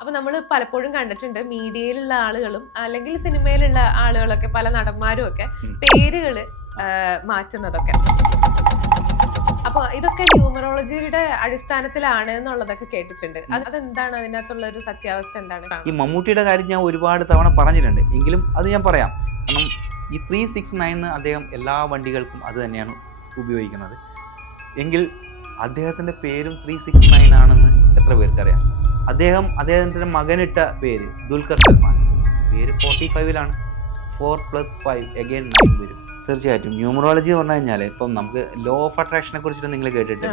അപ്പൊ നമ്മൾ പലപ്പോഴും കണ്ടിട്ടുണ്ട് മീഡിയയിലുള്ള ആളുകളും അല്ലെങ്കിൽ സിനിമയിലുള്ള ആളുകളൊക്കെ പല നടന്മാരും ഒക്കെ. പേരുകൾ മാറ്റുന്നതൊക്കെ. അപ്പൊ ഇതൊക്കെ ന്യൂമറോളജിയുടെ അടിസ്ഥാനത്തിലാണ് എന്നുള്ളതൊക്കെ കേട്ടിട്ടുണ്ട്. അത് അതെന്താണ് അതിനകത്തുള്ള ഒരു സത്യാവസ്ഥ എന്താണ്? ഈ മമ്മൂട്ടിയുടെ കാര്യം ഞാൻ ഒരുപാട് തവണ പറഞ്ഞിട്ടുണ്ട്. എങ്കിലും അത് ഞാൻ പറയാം. ഈ ത്രീ സിക്സ് നയൻ അദ്ദേഹം എല്ലാ വണ്ടികൾക്കും അത് തന്നെയാണ് ഉപയോഗിക്കുന്നത്. എങ്കിൽ അദ്ദേഹത്തിന്റെ പേരും ത്രീ സിക്സ് നയൻ ആണെന്ന് എത്ര പേർക്കറിയാം? അദ്ദേഹം അദ്ദേഹത്തിന്റെ മകനിട്ട പേര് ദുൽഖർ സൽമാൻ. പേര് forty ഫൈവിലാണ് four plus five again nine വരും. തീർച്ചയായിട്ടും. ന്യൂമറോളജി പറഞ്ഞു കഴിഞ്ഞാൽ ഇപ്പം നമുക്ക് ലോ ഓഫ് അട്രാക്ഷനെ കുറിച്ചിട്ട് നിങ്ങൾ കേട്ടിട്ടില്ല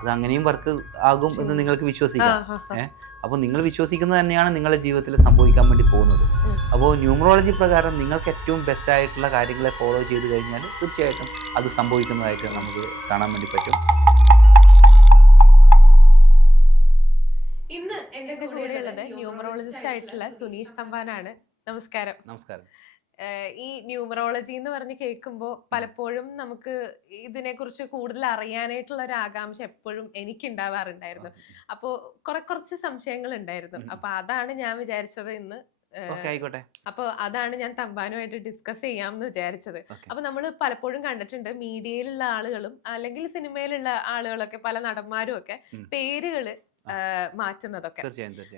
അത് അങ്ങനെയും വർക്ക് ആകും എന്ന് നിങ്ങൾക്ക് വിശ്വസിക്കാം. ഏഹ്? അപ്പോൾ നിങ്ങൾ വിശ്വസിക്കുന്നത് തന്നെയാണ് നിങ്ങളുടെ ജീവിതത്തിൽ സംഭവിക്കാൻ വേണ്ടി പോകുന്നത്. അപ്പോൾ ന്യൂമറോളജി പ്രകാരം നിങ്ങൾക്ക് ഏറ്റവും ബെസ്റ്റ് ആയിട്ടുള്ള കാര്യങ്ങളെ ഫോളോ ചെയ്ത് കഴിഞ്ഞാൽ തീർച്ചയായിട്ടും അത് സംഭവിക്കുന്നതായിട്ട് നമുക്ക് കാണാൻ വേണ്ടി പറ്റും. ഇന്ന് എന്റെ കൂടെ ഉള്ളത് ന്യൂമറോളജിസ്റ്റ് ആയിട്ടുള്ള സുനീഷ് തമ്പാനാണ്. നമസ്കാരം. നമസ്കാരം. ഈ ന്യൂമറോളജി എന്ന് പറഞ്ഞ് കേൾക്കുമ്പോൾ പലപ്പോഴും നമുക്ക് ഇതിനെ കുറിച്ച് കൂടുതൽ അറിയാനായിട്ടുള്ള ഒരു ആകാംക്ഷ എപ്പോഴും എനിക്ക് ഉണ്ടാവാറുണ്ടായിരുന്നു അപ്പോ കുറെ കുറച്ച് സംശയങ്ങൾ ഉണ്ടായിരുന്നു. അപ്പൊ അതാണ് ഞാൻ വിചാരിച്ചത് ഇന്ന് ആയിക്കോട്ടെ. അപ്പൊ അതാണ് ഞാൻ തമ്പാനുമായിട്ട് ഡിസ്കസ് ചെയ്യാമെന്ന് വിചാരിച്ചത്. അപ്പൊ നമ്മൾ പലപ്പോഴും കണ്ടിട്ടുണ്ട് മീഡിയയിലുള്ള ആളുകളും അല്ലെങ്കിൽ സിനിമയിലുള്ള ആളുകളൊക്കെ പല നടന്മാരും ഒക്കെ പേരുകൾ മാറ്റുന്നതൊക്കെ.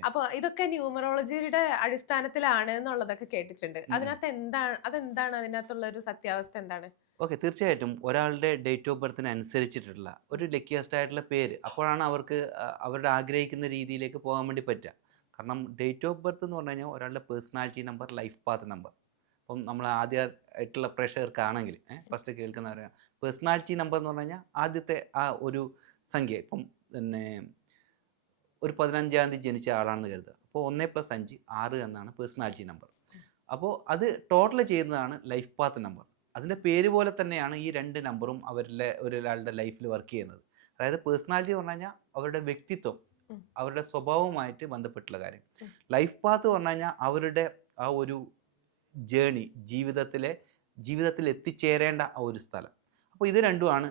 അപ്പൊ ഇതൊക്കെ ന്യൂമറോളജിയുടെ അടിസ്ഥാനത്തിലാണ് എന്നുള്ളതൊക്കെ കേട്ടിട്ടുണ്ട്. അതിനകത്ത് എന്താണ് അതെന്താണ് അതിനകത്തുള്ള ഒരു സത്യാവസ്ഥ എന്താണ്? ഓക്കെ തീർച്ചയായിട്ടും ഒരാളുടെ ഡേറ്റ് ഓഫ് ബർത്തിന് അനുസരിച്ചിട്ടുള്ള ഒരു ലക്കിയസ്റ്റ് ആയിട്ടുള്ള പേര് അപ്പോഴാണ് അവർക്ക് അവരുടെ ആഗ്രഹിക്കുന്ന രീതിയിലേക്ക് പോകാൻ വേണ്ടി പറ്റുക. കാരണം ഡേറ്റ് ഓഫ് ബർത്ത് എന്ന് പറഞ്ഞു കഴിഞ്ഞാൽ ഒരാളുടെ personality number life path number. അപ്പം നമ്മൾ ആദ്യമായിട്ടുള്ള പ്രഷർക്കാണെങ്കിൽ ഫസ്റ്റ് കേൾക്കുന്നവരാണ്. പേഴ്സണാലിറ്റി നമ്പർ എന്ന് പറഞ്ഞു കഴിഞ്ഞാൽ ആദ്യത്തെ ആ ഒരു സംഖ്യ. ഇപ്പം പിന്നെ ഒരു പതിനഞ്ചാം തീയതി ജനിച്ച ആളാണെന്ന് കരുതുക. അപ്പോൾ ഒന്ന് പ്ലസ് അഞ്ച് ആറ് എന്നാണ് പേഴ്സണാലിറ്റി നമ്പർ അപ്പോൾ അത് ടോട്ടൽ ചെയ്യുന്നതാണ് ലൈഫ് പാത്ത് നമ്പർ അതിന്റെ പേര് പോലെ തന്നെയാണ് ഈ രണ്ട് നമ്പറും അവരുടെ ഒരാളുടെ ലൈഫിൽ വർക്ക് ചെയ്യുന്നത്. അതായത് പേഴ്സണാലിറ്റി എന്ന് പറഞ്ഞു കഴിഞ്ഞാൽ അവരുടെ വ്യക്തിത്വം അവരുടെ സ്വഭാവവുമായിട്ട് ബന്ധപ്പെട്ടുള്ള കാര്യം. ലൈഫ് പാത്ത് പറഞ്ഞു കഴിഞ്ഞാൽ അവരുടെ ആ ഒരു ജേണി ജീവിതത്തിലെ ജീവിതത്തിൽ എത്തിച്ചേരേണ്ട ആ ഒരു സ്ഥലം. അപ്പോൾ ഇത് രണ്ടുമാണ്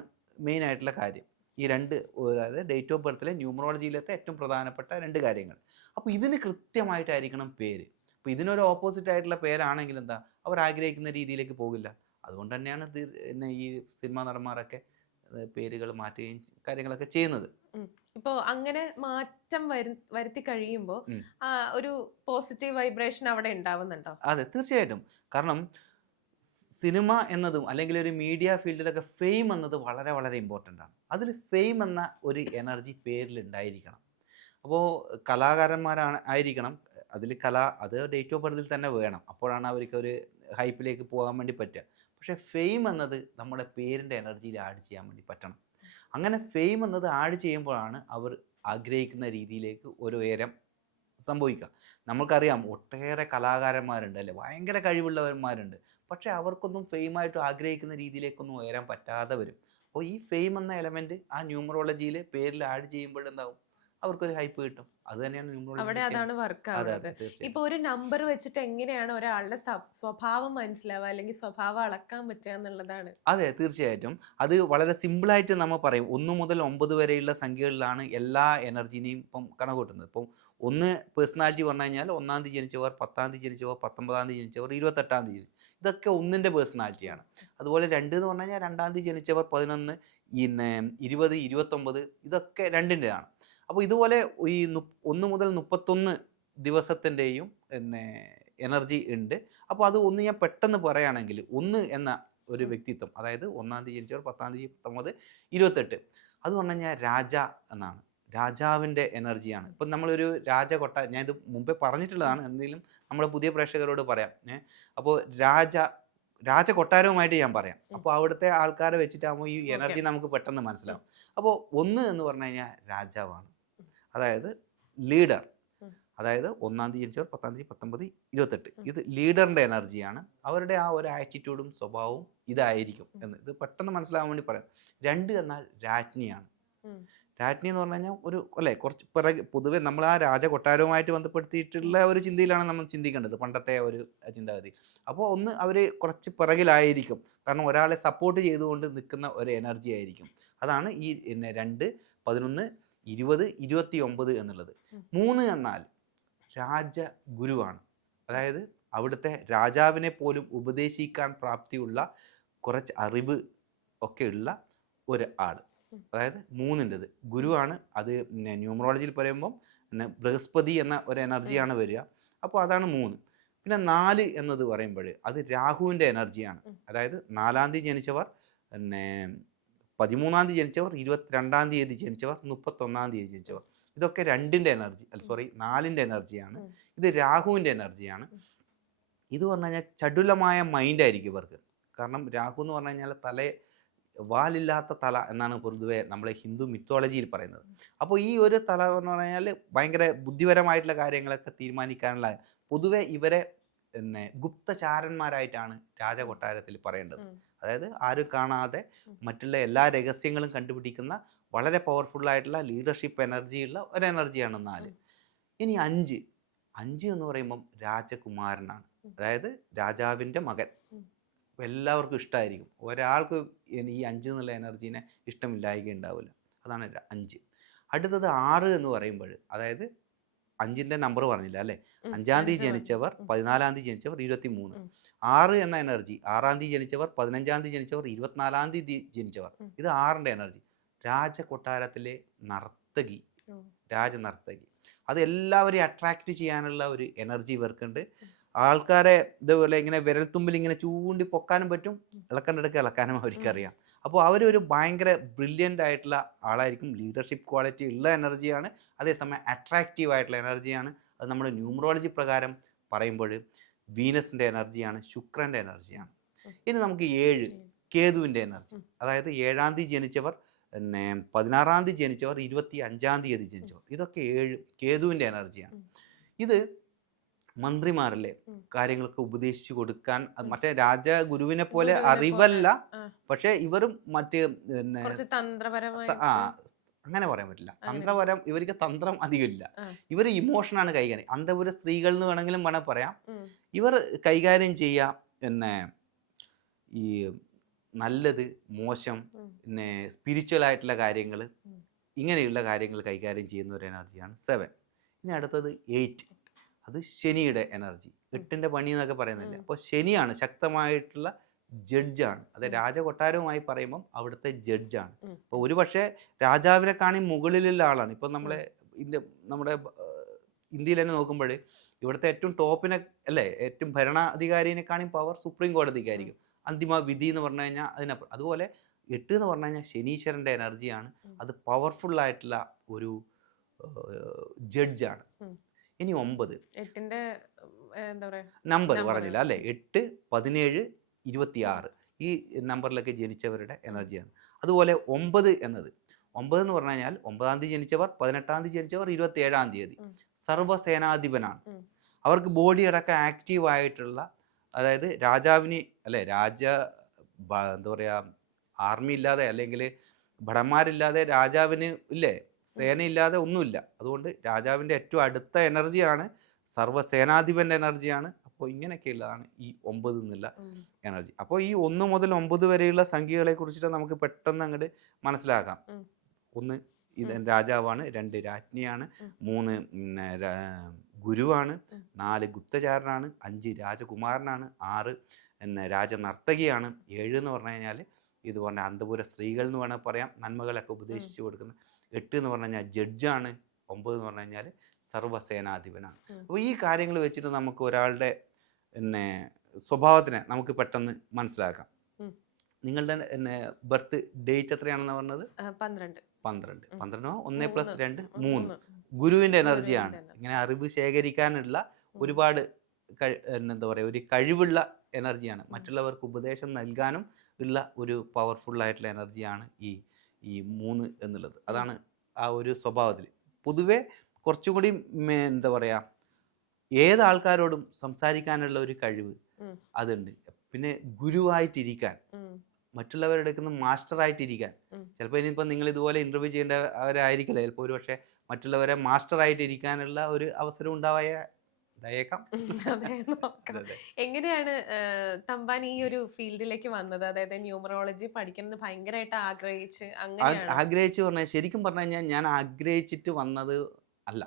മെയിൻ ആയിട്ടുള്ള കാര്യം. ഈ രണ്ട് അതായത് ഡേറ്റ് ഓഫ് ബർത്തിലെ ന്യൂമറോളജിയിലത്തെ ഏറ്റവും പ്രധാനപ്പെട്ട രണ്ട് കാര്യങ്ങൾ. അപ്പോൾ ഇതിന് കൃത്യമായിട്ടായിരിക്കണം പേര്. അപ്പോൾ ഇതിനൊരു ഓപ്പോസിറ്റ് ആയിട്ടുള്ള പേരാണെങ്കിൽ എന്താ? അവർ ആഗ്രഹിക്കുന്ന രീതിയിലേക്ക് പോകില്ല. അതുകൊണ്ട് തന്നെയാണ് പിന്നെ ഈ സിനിമാ നടന്മാരൊക്കെ പേരുകൾ മാറ്റുകയും കാര്യങ്ങളൊക്കെ ചെയ്യുന്നത്. ഇപ്പോ അങ്ങനെ മാറ്റം വരു- വരുത്തി കഴിയുമ്പോൾ ഒരു പോസിറ്റീവ് വൈബ്രേഷൻ അവിടെ ഉണ്ടാവുന്നുണ്ടോ? അതെ തീർച്ചയായിട്ടും. കാരണം സിനിമ എന്നതും അല്ലെങ്കിൽ ഒരു മീഡിയ ഫീൽഡിലൊക്കെ ഫെയിം എന്നത് വളരെ വളരെ ഇമ്പോർട്ടന്റ് ആണ്. അതിൽ ഫെയിം എന്ന ഒരു എനർജി പേരിൽ ഉണ്ടായിരിക്കണം. അപ്പോൾ കലാകാരന്മാരാണ് ആയിരിക്കണം. അതിൽ കല അത് ഡേറ്റ് ഓഫ് ബർത്തിൽ തന്നെ വേണം. അപ്പോഴാണ് അവർക്ക് ഒരു ഹൈപ്പിലേക്ക് പോകാൻ വേണ്ടി പറ്റുക. പക്ഷേ ഫെയിം എന്നത് നമ്മുടെ പേരിന്റെ എനർജിയിൽ ആഡ് ചെയ്യാൻ വേണ്ടി പറ്റണം. അങ്ങനെ ഫെയിം എന്നത് ആഡ് ചെയ്യുമ്പോഴാണ് അവർ ആഗ്രഹിക്കുന്ന രീതിയിലേക്ക് ഒരു ഉയരം സംഭവിക്കുക. നമ്മൾക്കറിയാം ഒട്ടേറെ കലാകാരന്മാരുണ്ട് അല്ലേ? ഭയങ്കര കഴിവുള്ളവന്മാരുണ്ട്. പക്ഷേ അവർക്കൊന്നും ഫെയിമായിട്ട് ആഗ്രഹിക്കുന്ന രീതിയിലേക്കൊന്നും ഉയരാൻ പറ്റാതെ വരും. അപ്പോൾ ഈ ഫെയിം എന്ന എലമെന്റ് ആ ന്യൂമറോളജിയിൽ പേരിൽ ആഡ് ചെയ്യുമ്പോഴെന്താവും അവർക്കൊരു ഹൈപ്പ് കിട്ടും. അത് തന്നെയാണ് അവിടെ അതാണ് വർക്ക് അതെ ആവുന്നത്. ഇപ്പൊ ഒരു നമ്പർ വെച്ചിട്ട് എങ്ങനെയാണ് ഒരാളുടെ സ്വ- സ്വഭാവം മനസ്സിലാവുക അല്ലെങ്കിൽ സ്വഭാവം അളക്കാൻ പറ്റുക എന്നുള്ളതാണ്. അതെ തീർച്ചയായിട്ടും. അത് വളരെ സിമ്പിൾ ആയിട്ട് നമ്മൾ പറയും. ഒന്ന് മുതൽ ഒമ്പത് വരെയുള്ള സംഖ്യകളിലാണ് എല്ലാ എനർജിനെയും ഇപ്പം കണക്കൂട്ടുന്നത്. ഇപ്പം ഒന്ന് പേഴ്സണാലിറ്റി പറഞ്ഞു കഴിഞ്ഞാൽ ഒന്നാം തീയതി ജനിച്ചവർ പത്താം തീയതി ജനിച്ചവർ പത്തൊമ്പതാം തീയതി ജനിച്ചവർ ഇരുപത്തെട്ടാം തീയതി ജനിച്ചവർ. ഇതൊക്കെ ഒന്നിന്റെ പേഴ്സണാലിറ്റിയാണ് അതുപോലെ രണ്ട് എന്ന് പറഞ്ഞു കഴിഞ്ഞാൽ രണ്ടാം തീയതി ജനിച്ചവർ പതിനൊന്ന് പിന്നെ ഇരുപത് ഇരുപത്തൊമ്പത് ഇതൊക്കെ രണ്ടിന്റെതാണ് അപ്പോൾ ഇതുപോലെ ഈ ഒന്ന് മുതൽ മുപ്പത്തൊന്ന് ദിവസത്തിന്റെയും പിന്നെ എനർജി ഉണ്ട്. അപ്പോൾ അത് ഒന്ന് ഞാൻ പെട്ടെന്ന് പറയുകയാണെങ്കിൽ ഒന്ന് എന്ന ഒരു വ്യക്തിത്വം അതായത് ഒന്നാം തീയതി ജനിച്ചവർ പത്താം തീയതി പത്തൊമ്പത് ഇരുപത്തെട്ട് അത് പറഞ്ഞു കഴിഞ്ഞാൽ രാജ എന്നാണ്. രാജാവിന്റെ എനർജിയാണ്. ഇപ്പം നമ്മളൊരു രാജ കൊട്ട ഞാൻ ഇത് മുമ്പേ പറഞ്ഞിട്ടുള്ളതാണ്. എന്തെങ്കിലും നമ്മുടെ പുതിയ പ്രേക്ഷകരോട് പറയാം. ഏ അപ്പോൾ രാജ രാജ കൊട്ടാരവുമായിട്ട് ഞാൻ പറയാം. അപ്പോൾ അവിടുത്തെ ആൾക്കാരെ വെച്ചിട്ടാകുമ്പോൾ ഈ എനർജി നമുക്ക് പെട്ടെന്ന് മനസ്സിലാവും. അപ്പോൾ ഒന്ന് എന്ന് പറഞ്ഞു കഴിഞ്ഞാൽ രാജാവാണ്. അതായത് ലീഡർ. അതായത് ഒന്നാം തീയതി ജനിച്ചവർ പത്താം തീയതി പത്തൊമ്പത് ഇരുപത്തെട്ട്. ഇത് ലീഡറിന്റെ എനർജിയാണ്. അവരുടെ ആ ഒരു ആറ്റിറ്റ്യൂഡും സ്വഭാവവും ഇതായിരിക്കും എന്ന്. ഇത് പെട്ടെന്ന് മനസ്സിലാവാൻ വേണ്ടി പറയാം. രണ്ട് എന്നാൽ രാജ്ഞിയാണ്. രാജ്ഞി എന്ന് പറഞ്ഞു കഴിഞ്ഞാൽ ഒരു അല്ലേ കുറച്ച് പിറകെ പൊതുവെ നമ്മൾ ആ രാജ കൊട്ടാരവുമായിട്ട് ബന്ധപ്പെടുത്തിയിട്ടുള്ള ഒരു ചിന്തയിലാണ് നമ്മൾ ചിന്തിക്കേണ്ടത് പണ്ടത്തെ ഒരു ചിന്താഗതി. അപ്പോൾ ഒന്ന് അവർ കുറച്ച് പിറകിലായിരിക്കും. കാരണം ഒരാളെ സപ്പോർട്ട് ചെയ്തുകൊണ്ട് നിൽക്കുന്ന ഒരു എനർജി ആയിരിക്കും. അതാണ് ഈ പിന്നെ രണ്ട് പതിനൊന്ന് ഇരുപത് ഇരുപത്തി ഒമ്പത് എന്നുള്ളത് മൂന്ന് എന്നാൽ രാജഗുരുവാണ്. അതായത് അവിടുത്തെ രാജാവിനെ പോലും ഉപദേശിക്കാൻ പ്രാപ്തിയുള്ള കുറച്ച് അറിവ് ഒക്കെയുള്ള ഒരു ആൾ ഉം. അതായത് മൂന്നിന്റെത്. ഗുരുവാണ് അത് ന്യൂമറോളജിയിൽ പറയുമ്പം പിന്നെ ബൃഹസ്പതി എന്ന ഒരു എനർജിയാണ് വരിക. അപ്പോൾ അതാണ് മൂന്ന്. പിന്നെ നാല് എന്നത് പറയുമ്പോൾ അത് രാഹുവിന്റെ എനർജിയാണ് അതായത് നാലാം തീയതി ജനിച്ചവർ പിന്നെ പതിമൂന്നാം തീയതി ജനിച്ചവർ ഇരുപത്തിരണ്ടാം തീയതി ജനിച്ചവർ മുപ്പത്തൊന്നാം തീയതി ജനിച്ചവർ. ഇതൊക്കെ രണ്ടിന്റെ എനർജി അല്ല സോറി നാലിന്റെ എനർജിയാണ് ഇത് രാഹുവിന്റെ എനർജിയാണ് ഇത് പറഞ്ഞു കഴിഞ്ഞാൽ ചടുലമായ മൈൻഡായിരിക്കും ഇവർക്ക്. കാരണം രാഹു എന്ന് പറഞ്ഞു കഴിഞ്ഞാൽ തല വാലില്ലാത്ത തല എന്നാണ് പൊതുവെ നമ്മളെ ഹിന്ദു മിത്തോളജിയിൽ പറയുന്നത്. അപ്പോൾ ഈ ഒരു തല എന്ന് പറഞ്ഞാൽ ഭയങ്കര ബുദ്ധിപരമായിട്ടുള്ള കാര്യങ്ങളൊക്കെ തീരുമാനിക്കാനുള്ള പൊതുവെ ഇവരെ പിന്നെ ഗുപ്തചാരന്മാരായിട്ടാണ് രാജകൊട്ടാരത്തിൽ പറയേണ്ടത്. അതായത് ആരും കാണാതെ മറ്റുള്ള എല്ലാ രഹസ്യങ്ങളും കണ്ടുപിടിക്കുന്ന വളരെ പവർഫുൾ ആയിട്ടുള്ള ലീഡർഷിപ്പ് എനർജിയുള്ള ഒരു എനർജിയാണ് നാല്. ഇനി അഞ്ച്. അഞ്ച് എന്ന് പറയുമ്പം രാജകുമാരനാണ്. അതായത് രാജാവിന്റെ മകൻ. എല്ലാവർക്കും ഇഷ്ടമായിരിക്കും ഒരാൾക്ക് ഈ അഞ്ച് എന്നുള്ള എനർജീനെ ഇഷ്ടമില്ലായിക ഉണ്ടാവില്ല അതാണ് അഞ്ച്. അടുത്തത് ആറ് എന്ന് പറയുമ്പോൾ അതായത് അഞ്ചിന്റെ നമ്പർ പറഞ്ഞില്ല അല്ലേ? അഞ്ചാം തീയതി ജനിച്ചവർ. പതിനാലാം തീയതി ജനിച്ചവർ ഇരുപത്തി മൂന്ന്. ആറ് എന്ന എനർജി ആറാം തീയതി ജനിച്ചവർ പതിനഞ്ചാം തീയതി ജനിച്ചവർ ഇരുപത്തിനാലാം തീയതി ജനിച്ചവർ. ഇത് ആറിന്റെ എനർജി. രാജകൊട്ടാരത്തിലെ നർത്തകി. രാജ രാജനർത്തകി. അത് എല്ലാവരെയും അട്രാക്റ്റ് ചെയ്യാനുള്ള ഒരു എനർജി ഇവർക്കുണ്ട്. ആൾക്കാരെ ഇതേപോലെ ഇങ്ങനെ വിരൽത്തുമ്പിൽ ഇങ്ങനെ ചൂണ്ടി പൊക്കാനും പറ്റും. ഇളക്കണ്ടെടുക്ക ഇളക്കാനും അവർക്കറിയാം അപ്പോൾ അവരൊരു ഭയങ്കര ബ്രില്യന്റ് ആയിട്ടുള്ള ആളായിരിക്കും. ലീഡർഷിപ്പ് ക്വാളിറ്റി ഉള്ള എനർജിയാണ് അതേസമയം അട്രാക്റ്റീവ് ആയിട്ടുള്ള എനർജിയാണ് അത് നമ്മുടെ ന്യൂമറോളജി പ്രകാരം പറയുമ്പോൾ വീനസിന്റെ എനർജിയാണ് ശുക്രന്റെ എനർജിയാണ് ഇനി നമുക്ക് ഏഴ് കേതുവിന്റെ എനർജി അതായത് ഏഴാം തീയതി ജനിച്ചവർ പിന്നെ പതിനാറാം തീയതി ജനിച്ചവർ ഇരുപത്തി അഞ്ചാം തീയതി ജനിച്ചവർ. ഇതൊക്കെ ഏഴ് കേതുവിന്റെ എനർജിയാണ് ഇത് മന്ത്രിമാരല്ലേ? കാര്യങ്ങൾക്ക് ഉപദേശിച്ചു കൊടുക്കാൻ മറ്റേ രാജഗുരുവിനെ പോലെ അറിവല്ല. പക്ഷെ ഇവരും മറ്റ് ആ അങ്ങനെ പറയാൻ പറ്റില്ല. തന്ത്രപരം ഇവർക്ക് തന്ത്രം അധികമില്ല. ഇല്ല ഇവർ ഇമോഷനാണ് കൈകാര്യം. അന്തപുര സ്ത്രീകൾ എന്ന് വേണമെങ്കിലും വേണേൽ പറയാം. ഇവർ കൈകാര്യം ചെയ്യുക പിന്നെ ഈ നല്ലത് മോശം പിന്നെ സ്പിരിച്വൽ ആയിട്ടുള്ള കാര്യങ്ങൾ ഇങ്ങനെയുള്ള കാര്യങ്ങൾ കൈകാര്യം ചെയ്യുന്ന ഒരു എനർജിയാണ് സെവൻ ഇനി അടുത്തത് എയ്റ്റ് അത് ശനിയുടെ എനർജി. എട്ടിന്റെ പണി എന്നൊക്കെ പറയുന്നില്ല. അപ്പോൾ ശനിയാണ് ശക്തമായിട്ടുള്ള ജഡ്ജാണ്. അത്. രാജകൊട്ടാരവുമായി പറയുമ്പം അവിടുത്തെ ജഡ്ജാണ്. അപ്പോൾ ഒരു പക്ഷേ രാജാവിനെ കാണി മുകളിലുള്ള ആളാണ്. ഇപ്പം നമ്മളെ ഇന്ത്യ നമ്മുടെ ഇന്ത്യയിൽ തന്നെ നോക്കുമ്പോൾ ഇവിടുത്തെ ഏറ്റവും ടോപ്പിനെ അല്ലേ ഏറ്റവും ഭരണാധികാരിനെ കാണി പവർ സുപ്രീം കോടതിക്കായിരിക്കും. അന്തിമ വിധി എന്ന് പറഞ്ഞു കഴിഞ്ഞാൽ അതിനപ്പുറം. അതുപോലെ എട്ട് എന്ന് പറഞ്ഞു കഴിഞ്ഞാൽ ശനീശ്വരന്റെ എനർജിയാണ്. അത് പവർഫുൾ ആയിട്ടുള്ള ഒരു ജഡ്ജാണ്. ഇനി ഒമ്പത്. എട്ടിന്റെ എന്താ പറയാ? നമ്പർ പറഞ്ഞില്ല അല്ലേ? എട്ട് പതിനേഴ് ഇരുപത്തിയാറ്. ഈ നമ്പറിലൊക്കെ ജനിച്ചവരുടെ എനർജിയാണ്. അതുപോലെ ഒമ്പത് എന്നത്. ഒമ്പത് എന്ന് പറഞ്ഞു കഴിഞ്ഞാൽ ഒമ്പതാം തീയതി ജനിച്ചവർ പതിനെട്ടാം തീയതി ജനിച്ചവർ ഇരുപത്തി ഏഴാം തീയതി. സർവസേനാധിപനാണ്. അവർക്ക് ബോഡി അടക്കം ആക്റ്റീവ് ആയിട്ടുള്ള അതായത് രാജാവിനെ അല്ലെ രാജ എന്താ പറയാ ആർമി ഇല്ലാതെ അല്ലെങ്കിൽ ഭടന്മാരില്ലാതെ രാജാവിന് ഇല്ലേ സേനയില്ലാതെ ഒന്നുമില്ല. അതുകൊണ്ട് രാജാവിന്റെ ഏറ്റവും അടുത്ത എനർജിയാണ് സർവസേനാധിപന്റെ എനർജിയാണ്. അപ്പോൾ ഇങ്ങനെയൊക്കെയുള്ളതാണ് ഈ ഒമ്പത് എന്നുള്ള. എനർജി. അപ്പോൾ ഈ ഒന്ന് മുതൽ ഒമ്പത് വരെയുള്ള സംഖ്യകളെ കുറിച്ചിട്ട് നമുക്ക് പെട്ടെന്ന് അങ്ങോട്ട് മനസ്സിലാക്കാം. ഒന്ന് ഇത് രാജാവാണ് രണ്ട് രാജ്ഞിയാണ്. മൂന്ന് ഗുരുവാണ്. നാല് ഗുപ്തചാരനാണ് അഞ്ച് രാജകുമാരനാണ് ആറ് പിന്നെ രാജനർത്തകിയാണ്. ഏഴ് എന്ന് പറഞ്ഞു കഴിഞ്ഞാൽ ഇത് പറഞ്ഞ അന്തപുര സ്ത്രീകൾ എന്ന് വേണമെങ്കിൽ പറയാം. നന്മകളൊക്കെ ഉപദേശിച്ചു കൊടുക്കുന്ന എട്ട് എന്ന് പറഞ്ഞു കഴിഞ്ഞാൽ ജഡ്ജാണ് ഒമ്പത് എന്ന് പറഞ്ഞു കഴിഞ്ഞാൽ സർവസേനാധിപനാണ്. അപ്പോൾ ഈ കാര്യങ്ങൾ വെച്ചിട്ട് നമുക്ക് ഒരാളുടെ പിന്നെ സ്വഭാവത്തിനെ നമുക്ക് പെട്ടെന്ന് മനസ്സിലാക്കാം. നിങ്ങളുടെ പിന്നെ ബർത്ത് ഡേറ്റ് എത്രയാണെന്ന് പറഞ്ഞത്? പന്ത്രണ്ട്. പന്ത്രണ്ട്. പന്ത്രണ്ട്? ഒന്നേ പ്ലസ് രണ്ട് മൂന്ന്. ഗുരുവിന്റെ എനർജിയാണ്. ഇങ്ങനെ അറിവ് ശേഖരിക്കാനുള്ള ഒരുപാട് എന്താ പറയുക ഒരു കഴിവുള്ള എനർജിയാണ്. മറ്റുള്ളവർക്ക് ഉപദേശം നൽകാനും ഉള്ള ഒരു പവർഫുൾ ആയിട്ടുള്ള എനർജിയാണ് ഈ ഈ മൂന്ന് എന്നുള്ളത് അതാണ് ആ ഒരു സ്വഭാവത്തിൽ പൊതുവേ കുറച്ചുകൂടി കൂടി എന്താ പറയാ ഏത് ആൾക്കാരോടും സംസാരിക്കാനുള്ള ഒരു കഴിവ്. അതുണ്ട് പിന്നെ ഗുരുവായിട്ടിരിക്കാൻ. മറ്റുള്ളവരുടെ അടുക്കുന്ന മാസ്റ്ററായിട്ടിരിക്കാൻ. ചിലപ്പോൾ ഇനിയിപ്പോൾ നിങ്ങൾ ഇതുപോലെ ഇന്റർവ്യൂ ചെയ്യേണ്ടവരായിരിക്കില്ല ചിലപ്പോൾ ഒരു പക്ഷേ മറ്റുള്ളവരെ മാസ്റ്റർ ഇരിക്കാനുള്ള ഒരു അവസരം ഉണ്ടാവായ അതെ. എങ്ങനെയാണ് തമ്പാൻ ഈ ഒരു ഫീൽഡിലേക്ക് വന്നത് അതായത് ന്യൂമറോളജി പഠിക്കുന്നത് ഭയങ്കരമായിട്ട് ആഗ്രഹിച്ച് ആഗ്രഹിച്ചു അങ്ങനെയാണ് ആഗ്രഹിച്ച് പറഞ്ഞാൽ ശരിക്കും പറഞ്ഞു കഴിഞ്ഞാൽ ഞാൻ ആഗ്രഹിച്ചിട്ട് വന്നത് അല്ല.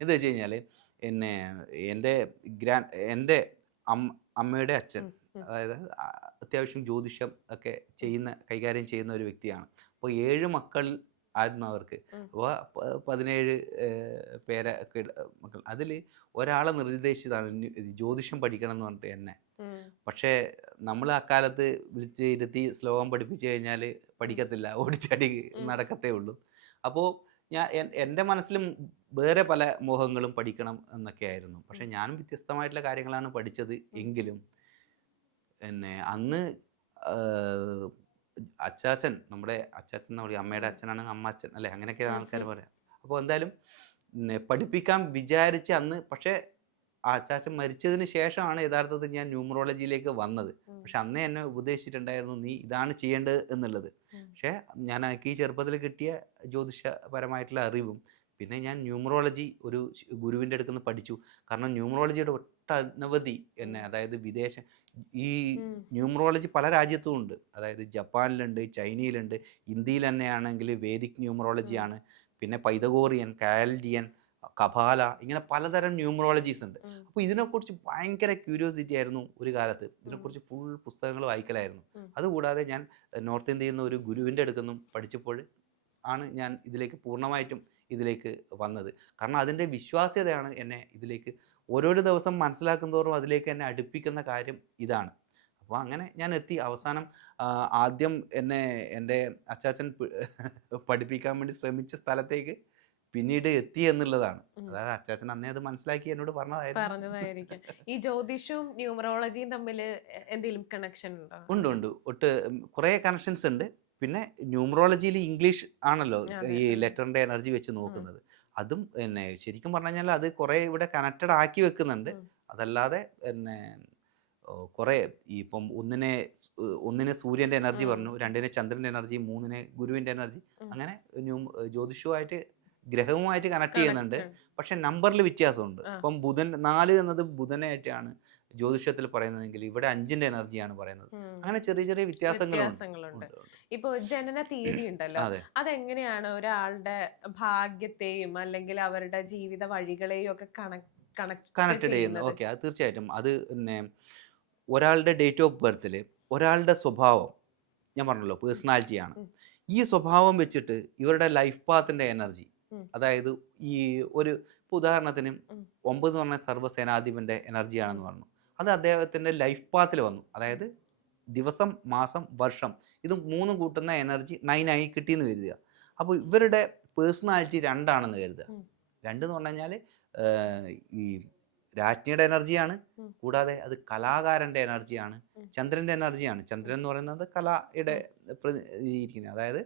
എന്താ വെച്ച് കഴിഞ്ഞാൽ എന്നെ എന്റെ ഗ്രാൻ എന്റെ അമ്മയുടെ അച്ഛൻ. അതായത് അത്യാവശ്യം ജ്യോതിഷം ഒക്കെ ചെയ്യുന്ന കൈകാര്യം ചെയ്യുന്ന ഒരു വ്യക്തിയാണ് അപ്പോൾ ഏഴ് മക്കൾ ആയിരുന്നു അവർക്ക് ഉം. അപ്പോൾ പതിനേഴ് പേരെ മക്കൾ അതിൽ ഒരാളെ നിർദ്ദേശിച്ചതാണ് ജ്യോതിഷം പഠിക്കണം എന്ന് പറഞ്ഞിട്ട് എന്നെ. പക്ഷേ നമ്മൾ അക്കാലത്ത് വിളിച്ച് ഇരുത്തി ശ്ലോകം പഠിപ്പിച്ചു കഴിഞ്ഞാൽ പഠിക്കത്തില്ല ഓടിച്ചാടി. നടക്കത്തേ ഉള്ളൂ അപ്പോൾ ഞാൻ എൻ- എന്റെ മനസ്സിലും വേറെ പല മോഹങ്ങളും പഠിക്കണം എന്നൊക്കെ ആയിരുന്നു പക്ഷെ ഞാനും വ്യത്യസ്തമായിട്ടുള്ള കാര്യങ്ങളാണ് പഠിച്ചത് എങ്കിലും എന്നെ അന്ന് അച്ചാച്ചൻ നമ്മുടെ അച്ചാച്ചൻ എന്ന് പറയും അമ്മയുടെ അച്ഛനാണ് അമ്മാച്ചൻ അല്ലെ? അങ്ങനെയൊക്കെയാണ് ആൾക്കാർ. പറയാം. അപ്പോൾ എന്തായാലും പഠിപ്പിക്കാൻ വിചാരിച്ച് അന്ന് പക്ഷേ ആ അച്ചാച്ചൻ മരിച്ചതിന് ശേഷമാണ് യഥാർത്ഥത്തിൽ ഞാൻ ന്യൂമറോളജിയിലേക്ക് വന്നത്. പക്ഷെ അന്നേ എന്നെ ഉപദേശിച്ചിട്ടുണ്ടായിരുന്നു നീ ഇതാണ് ചെയ്യേണ്ടത് എന്നുള്ളത്. പക്ഷെ ഞാൻ എനിക്ക് ഈ ചെറുപ്പത്തിൽ കിട്ടിയ ജ്യോതിഷപരമായിട്ടുള്ള അറിവും പിന്നെ ഞാൻ ന്യൂമറോളജി ഒരു ഗുരുവിന്റെ അടുത്ത് നിന്ന് പഠിച്ചു. കാരണം ന്യൂമറോളജിയുടെ ഒട്ടനവധി എന്നെ അതായത് വിദേശ ഈ ന്യൂമറോളജി പല രാജ്യത്തും ഉണ്ട്. അതായത് ജപ്പാനിലുണ്ട് ചൈനയിലുണ്ട് ഇന്ത്യയിൽ തന്നെയാണെങ്കിൽ വേദിക് ന്യൂമറോളജിയാണ് പിന്നെ പൈതഗോറിയൻ കാൽഡിയൻ കപാല ഇങ്ങനെ പലതരം ന്യൂമറോളജീസ് ഉണ്ട്. അപ്പോൾ ഇതിനെക്കുറിച്ച് ഭയങ്കര ക്യൂരിയോസിറ്റി ആയിരുന്നു ഒരു കാലത്ത്. ഇതിനെക്കുറിച്ച് ഫുൾ പുസ്തകങ്ങൾ വായിക്കലായിരുന്നു. അതുകൂടാതെ ഞാൻ നോർത്ത് ഇന്ത്യയിൽ നിന്ന് ഒരു ഗുരുവിന്റെ അടുത്തു നിന്നും പഠിച്ചപ്പോൾ ആണ് ഞാൻ ഇതിലേക്ക് പൂർണമായിട്ടും ഇതിലേക്ക് വന്നത്. കാരണം അതിന്റെ വിശ്വാസ്യതയാണ് എന്നെ ഇതിലേക്ക് ഓരോരോ ദിവസം മനസ്സിലാക്കുന്നതോറും അതിലേക്ക് എന്നെ അടുപ്പിക്കുന്ന കാര്യം ഇതാണ്. അപ്പോൾ അങ്ങനെ ഞാൻ എത്തി അവസാനം ആദ്യം എന്നെ എന്റെ അച്ചാച്ചൻ പഠിപ്പിക്കാൻ വേണ്ടി ശ്രമിച്ച സ്ഥലത്തേക്ക് പിന്നീട് എത്തി എന്നുള്ളതാണ്. അതായത് അച്ചാച്ചൻ അന്നേ അത് മനസ്സിലാക്കി എന്നോട് പറഞ്ഞതായിരുന്നു. പറഞ്ഞതായിരിക്കും. ഈ ജ്യോതിഷവും ന്യൂമറോളജിയും തമ്മിൽ എന്തെങ്കിലും കണക്ഷൻ ഉണ്ടോ? ഉണ്ട് ഉണ്ട്. ഒട്ട് കുറേ കണക്ഷൻസ് ഉണ്ട്. പിന്നെ ന്യൂമറോളജിയിൽ ഇംഗ്ലീഷ് ആണല്ലോ ഈ ലെറ്ററിന്റെ ലെറ്ററിന്റെ എനർജി വെച്ച് നോക്കുന്നത്. അതും പിന്നെ ശരിക്കും പറഞ്ഞു കഴിഞ്ഞാൽ അത് കുറേ ഇവിടെ കണക്റ്റഡ് ആക്കി വെക്കുന്നുണ്ട്. അതല്ലാതെ പിന്നെ കുറെ ഇപ്പം ഒന്നിനെ ഒന്നിനെ സൂര്യന്റെ എനർജി പറഞ്ഞു രണ്ടിനെ ചന്ദ്രന്റെ എനർജി മൂന്നിനെ ഗുരുവിന്റെ എനർജി അങ്ങനെ ജ്യോതിഷവുമായിട്ട് ഗ്രഹവുമായിട്ട് കണക്ട് ചെയ്യുന്നുണ്ട്. പക്ഷെ നമ്പറിൽ വ്യത്യാസമുണ്ട്. ഇപ്പം ബുധൻ നാല് എന്നത് ബുധനായിട്ടാണ് ജ്യോതിഷത്തിൽ പറയുന്നതെങ്കിൽ ഇവിടെ അഞ്ചിന്റെ എനർജിയാണ് പറയുന്നത്. അങ്ങനെ ചെറിയ ചെറിയ വ്യത്യാസങ്ങളുണ്ട്. ഇപ്പൊ ജനന തീയതി ഉണ്ടല്ലോ. അതെ. അതെങ്ങനെയാണ് ഒരാളുടെ ഭാഗ്യത്തെയും അല്ലെങ്കിൽ അവരുടെ ജീവിത വഴികളെയും ഒക്കെ കണക്ട് ചെയ്യുന്നത്. ഓക്കെ അത് തീർച്ചയായിട്ടും. അത് പിന്നെ ഒരാളുടെ ഡേറ്റ് ഓഫ് ബർത്തിൽ ഒരാളുടെ സ്വഭാവം ഞാൻ പറഞ്ഞല്ലോ പേഴ്സണാലിറ്റിയാണ് ആണ്. ഈ സ്വഭാവം വെച്ചിട്ട് ഇവരുടെ ലൈഫ് പാത്തിന്റെ എനർജി അതായത് ഈ ഒരു ഉദാഹരണത്തിന്. ഒമ്പത് എന്ന് പറഞ്ഞ സർവസേനാധിപന്റെ എനർജിയാണെന്ന് പറഞ്ഞു. അത് അദ്ദേഹത്തിന്റെ ലൈഫ് പാത്തിൽ വന്നു. അതായത് ദിവസം മാസം വർഷം ഇത് മൂന്നും കൂട്ടുന്ന എനർജി നൈനായി കിട്ടിയെന്ന് കരുതുക. അപ്പോൾ ഇവരുടെ പേഴ്സണാലിറ്റി രണ്ടാണെന്ന് കരുതുക. രണ്ടെന്ന് പറഞ്ഞു കഴിഞ്ഞാൽ ഈ രാജ്ഞിയുടെ എനർജിയാണ്. കൂടാതെ അത് കലാകാരന്റെ എനർജിയാണ്. ചന്ദ്രന്റെ എനർജിയാണ് ചന്ദ്രൻ എന്ന് പറയുന്നത് കലയുടെ പ്രതിരിക്കുന്നത് അതായത്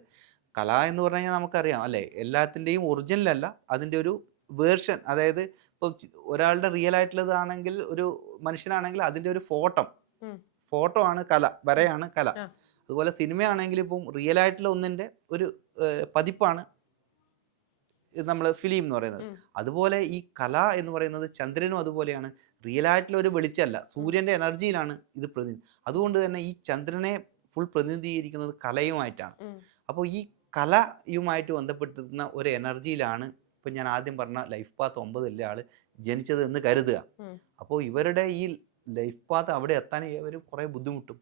കല എന്ന് പറഞ്ഞു കഴിഞ്ഞാൽ നമുക്കറിയാം അല്ലേ? എല്ലാത്തിന്റെയും ഒറിജിനലല്ല അതിന്റെ ഒരു വേർഷൻ അതായത് ഇപ്പോൾ ഒരാളുടെ റിയൽ ആയിട്ടുള്ളതാണെങ്കിൽ ഒരു മനുഷ്യനാണെങ്കിൽ അതിന്റെ ഒരു ഫോട്ടോ. ഫോട്ടോ ആണ് കല വരയാണ് കല. അതുപോലെ സിനിമയാണെങ്കിൽ ഇപ്പം റിയൽ ആയിട്ടുള്ള ഒന്നിന്റെ ഒരു പതിപ്പാണ് നമ്മൾ ഫിലിം എന്ന് പറയുന്നത്. അതുപോലെ ഈ കല എന്ന് പറയുന്നത് ചന്ദ്രനും അതുപോലെയാണ്. റിയൽ ആയിട്ടുള്ള ഒരു വെളിച്ചമല്ല. സൂര്യന്റെ എനർജിയിലാണ് ഇത് പ്രതിനിധി. അതുകൊണ്ട് തന്നെ ഈ ചന്ദ്രനെ ഫുൾ പ്രതിനിധീകരിക്കുന്നത് കലയുമായിട്ടാണ്. അപ്പോൾ ഈ കലയുമായിട്ട് ബന്ധപ്പെട്ടിരുന്ന ഒരു എനർജിയിലാണ് ഇപ്പം ഞാൻ ആദ്യം പറഞ്ഞ ലൈഫ് പാത്ത് ഒമ്പതിലെ ആൾ ജനിച്ചത് എന്ന് കരുതുക. അപ്പോൾ ഇവരുടെ ഈ ലൈഫ് പാത്ത് അവിടെ എത്താൻ ഇവർ കുറേ ബുദ്ധിമുട്ടും.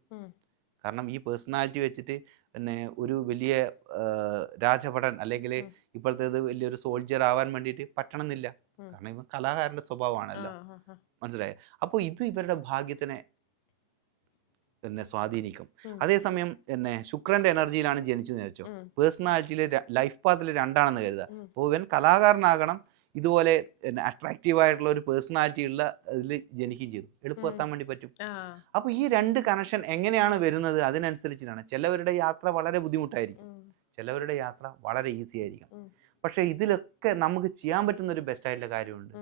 കാരണം ഈ പേഴ്സണാലിറ്റി വെച്ചിട്ട് പിന്നെ ഒരു വലിയ രാജഭടൻ അല്ലെങ്കിൽ. ഇപ്പോഴത്തേത് വലിയൊരു സോൾജിയർ ആവാൻ വേണ്ടിയിട്ട് പറ്റണമെന്നില്ല. എന്നില്ല കാരണം ഇവൻ കലാകാരന്റെ സ്വഭാവമാണല്ലോ. മനസ്സിലായോ? അപ്പോൾ ഇത് ഇവരുടെ ഭാഗ്യത്തിനെ എന്നെ സ്വാധീനിക്കും. അതേസമയം എന്നെ ശുക്രന്റെ എനർജിയിലാണ് ജനിച്ചു എന്ന് വെച്ചോ പേഴ്സണാലിറ്റിയിൽ ലൈഫ് പാത്തിൽ രണ്ടാണെന്ന് കരുതുക. അപ്പോൾ ഇവൻ കലാകാരനാകണം. ഇതുപോലെ അട്രാക്റ്റീവ് ആയിട്ടുള്ള ഒരു പേഴ്സണാലിറ്റി ഉള്ള ഇതിൽ ജനിക്കുകയും ചെയ്തു. എളുപ്പമെത്താൻ വേണ്ടി പറ്റും. അപ്പൊ അപ്പോൾ ഈ രണ്ട് കണക്ഷൻ എങ്ങനെയാണ് വരുന്നത് അതിനനുസരിച്ചിട്ടാണ്. ചിലവരുടെ യാത്ര വളരെ ബുദ്ധിമുട്ടായിരിക്കും. ചിലവരുടെ യാത്ര വളരെ ഈസി ആയിരിക്കും. പക്ഷേ ഇതിലൊക്കെ നമുക്ക് ചെയ്യാൻ പറ്റുന്ന ഒരു ബെസ്റ്റ് ആയിട്ടുള്ള കാര്യമുണ്ട്.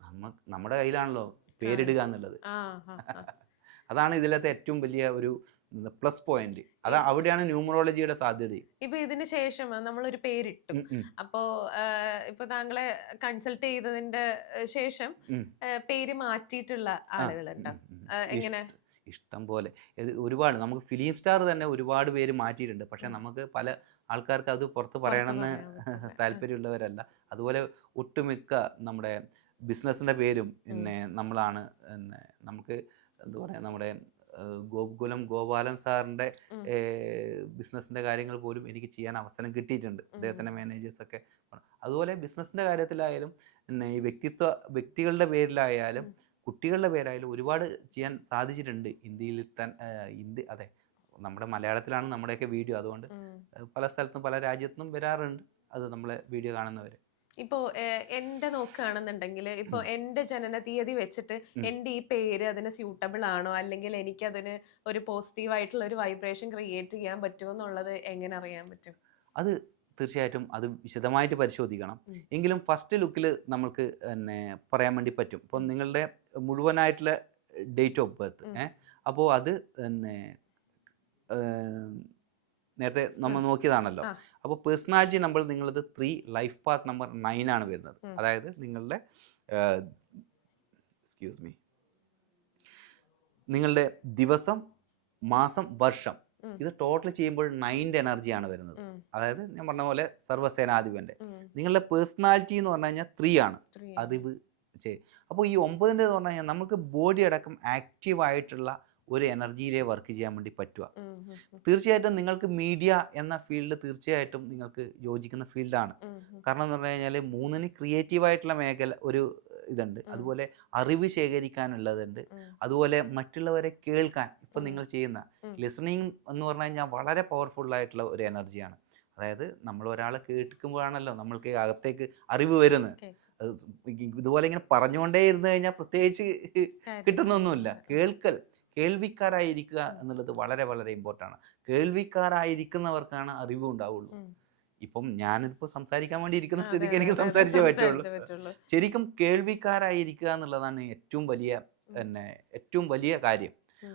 നമുക്ക് നമ്മുടെ കയ്യിലാണല്ലോ പേരിടുക എന്നുള്ളത്. അതാണ് ഇതിലത്തെ ഏറ്റവും വലിയ ഒരു പ്ലസ് പോയിന്റ് അതാ അവിടെയാണ് ന്യൂമറോളജിയുടെ സാധ്യത ഇപ്പൊ ഇതിന് ശേഷം നമ്മളൊരു പേരിട്ടു. അപ്പോ ഇപ്പൊ താങ്കളെ കൺസൾട്ട് ചെയ്തതിന്റെ ശേഷം പേര് മാറ്റിയിട്ടുള്ള ആളുകളുണ്ടോ? എങ്ങനെ? ഇഷ്ടം പോലെ. ഒരുപാട് നമുക്ക് ഫിലിം സ്റ്റാർ തന്നെ ഒരുപാട് പേര് മാറ്റിയിട്ടുണ്ട്. പക്ഷെ നമുക്ക് പല ആൾക്കാർക്ക് അത് പുറത്ത് പറയണമെന്ന് താല്പര്യമുള്ളവരല്ല. അതുപോലെ ഒട്ടുമിക്ക നമ്മുടെ ബിസിനസ്സിന്റെ പേരും പിന്നെ നമ്മളാണ് പിന്നെ നമുക്ക് എന്താ പറയുക നമ്മുടെ ഗോകുലം ഗോപാലൻ സാറിന്റെ. ബിസിനസ്സിന്റെ കാര്യങ്ങൾ പോലും എനിക്ക് ചെയ്യാൻ അവസരം കിട്ടിയിട്ടുണ്ട്. അദ്ദേഹത്തിന്റെ മാനേജേഴ്സൊക്കെ അതുപോലെ ബിസിനസ്സിന്റെ കാര്യത്തിലായാലും പിന്നെ ഈ വ്യക്തിത്വ വ്യക്തികളുടെ പേരിലായാലും കുട്ടികളുടെ പേരായാലും ഒരുപാട് ചെയ്യാൻ സാധിച്ചിട്ടുണ്ട്. ഇന്ത്യയിൽ ഇന്ത്യ അതെ നമ്മുടെ മലയാളത്തിലാണ് നമ്മുടെയൊക്കെ വീഡിയോ. അതുകൊണ്ട് പല സ്ഥലത്തും പല രാജ്യത്തും വരാറുണ്ട്. അത് നമ്മളെ വീഡിയോ കാണുന്നവർ ഇപ്പോ എന്റെ നോക്കുകയാണെന്നുണ്ടെങ്കിൽ ഇപ്പൊ എന്റെ ജനന തീയതി വെച്ചിട്ട്. എന്റെ ഈ പേര് അതിന് സ്യൂട്ടബിൾ ആണോ? അല്ലെങ്കിൽ എനിക്ക് അതിന് ഒരു പോസിറ്റീവ് ആയിട്ടുള്ള ഒരു വൈബ്രേഷൻ ക്രിയേറ്റ് ചെയ്യാൻ പറ്റുമോ എന്നുള്ളത് എങ്ങനെ അറിയാൻ പറ്റും? അത് തീർച്ചയായിട്ടും അത് വിശദമായിട്ട് പരിശോധിക്കണം. എങ്കിലും ഫസ്റ്റ് ലുക്കിൽ നമുക്ക് പിന്നെ പറയാൻ വേണ്ടി പറ്റും. ഇപ്പം നിങ്ങളുടെ മുഴുവനായിട്ടുള്ള ഡേറ്റ് ഓഫ് ബർത്ത് ഏഹ് അപ്പോൾ അത് പിന്നെ ഏം, നേരത്തെ നമ്മൾ നോക്കിയതാണല്ലോ. അപ്പോൾ പേഴ്സണാലിറ്റി നമ്പർ നിങ്ങളത് three life path number nine ആണ് വരുന്നത്. അതായത് നിങ്ങളുടെ എക്സ്ക്യൂസ് മീ നിങ്ങളുടെ ദിവസം മാസം വർഷം ഇത് ടോട്ടൽ ചെയ്യുമ്പോൾ നൈന്റെ എനർജിയാണ് വരുന്നത്. അതായത് ഞാൻ പറഞ്ഞ പോലെ സർവസേനാധിപന്റെ. നിങ്ങളുടെ പേഴ്സണാലിറ്റി എന്ന് പറഞ്ഞു കഴിഞ്ഞാൽ ത്രീ ആണ്. അതിവ് ശരി. അപ്പോൾ ഈ ഒമ്പതിന്റെ എന്ന് പറഞ്ഞു കഴിഞ്ഞാൽ നമുക്ക് ബോഡി അടക്കം ആക്റ്റീവ് ആയിട്ടുള്ള ഒരു എനർജിയിലേ വർക്ക് ചെയ്യാൻ വേണ്ടി പറ്റുക. തീർച്ചയായിട്ടും നിങ്ങൾക്ക് മീഡിയ എന്ന ഫീൽഡ് തീർച്ചയായിട്ടും നിങ്ങൾക്ക് യോജിക്കുന്ന ഫീൽഡാണ്. കാരണം എന്ന് പറഞ്ഞു കഴിഞ്ഞാൽ മൂന്നിന് ക്രിയേറ്റീവായിട്ടുള്ള മേഖല ഒരു ഇതുണ്ട്. അതുപോലെ അറിവ് ശേഖരിക്കാനുള്ളതുണ്ട്. അതുപോലെ മറ്റുള്ളവരെ കേൾക്കാൻ ഇപ്പം നിങ്ങൾ ചെയ്യുന്ന. ലിസണിങ് എന്ന് പറഞ്ഞു കഴിഞ്ഞാൽ വളരെ പവർഫുൾ ആയിട്ടുള്ള ഒരു എനർജിയാണ് അതായത് നമ്മൾ ഒരാളെ കേൾക്കുമ്പോഴാണല്ലോ നമ്മൾക്ക് അകത്തേക്ക് അറിവ് വരുന്നത്. ഇതുപോലെ ഇങ്ങനെ പറഞ്ഞുകൊണ്ടേ ഇരുന്ന് കഴിഞ്ഞാൽ പ്രത്യേകിച്ച്. കിട്ടുന്നൊന്നുമില്ല. കേൾക്കൽ. കേൾവിക്കാരായിരിക്കുക. എന്നുള്ളത് വളരെ വളരെ ഇമ്പോർട്ടന്റ് ആണ് കേൾവിക്കാരായിരിക്കുന്നവർക്കാണ് അറിവ് ഉണ്ടാവുള്ളൂ. ഇപ്പം ഞാനിപ്പോൾ സംസാരിക്കാൻ വേണ്ടി ഇരിക്കുന്ന സ്ഥിതിക്ക് എനിക്ക് സംസാരിച്ചേ പറ്റുള്ളൂ. ശരിക്കും കേൾവിക്കാരായിരിക്കുക എന്നുള്ളതാണ് ഏറ്റവും വലിയ പിന്നെ ഏറ്റവും വലിയ കാര്യം.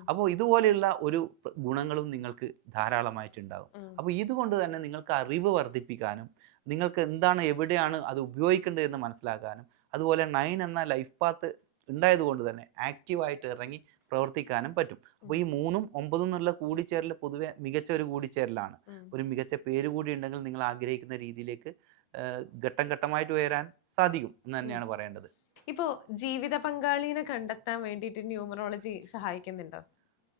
അപ്പോൾ ഇതുപോലെയുള്ള ഒരു ഗുണങ്ങളും നിങ്ങൾക്ക് ധാരാളമായിട്ടുണ്ടാകും ഉണ്ടാകും അപ്പോൾ ഇതുകൊണ്ട് തന്നെ നിങ്ങൾക്ക് അറിവ് വർദ്ധിപ്പിക്കാനും നിങ്ങൾക്ക് എന്താണ് എവിടെയാണ് അത് ഉപയോഗിക്കേണ്ടത് എന്ന് മനസ്സിലാക്കാനും അതുപോലെ നയൻ എന്ന ലൈഫ് പാത്ത് ഉണ്ടായതുകൊണ്ട് തന്നെ ആക്റ്റീവായിട്ട് ഇറങ്ങി പ്രവർത്തിക്കാനും പറ്റും. അപ്പോൾ ഈ മൂന്നും ഒമ്പതും എന്നുള്ള കൂടിച്ചേരൽ പൊതുവെ മികച്ച ഒരു കൂടിച്ചേരലാണ്. ഒരു മികച്ച പേര് കൂടി ഉണ്ടെങ്കിൽ നിങ്ങൾ ആഗ്രഹിക്കുന്ന രീതിയിലേക്ക് ഘട്ടം ഘട്ടമായിട്ട് ഉയരാൻ സാധിക്കും എന്ന് തന്നെയാണ് പറയേണ്ടത്. ഇപ്പോ ജീവിത പങ്കാളിനെ കണ്ടെത്താൻ വേണ്ടിയിട്ട് ന്യൂമറോളജി സഹായിക്കുന്നുണ്ടോ?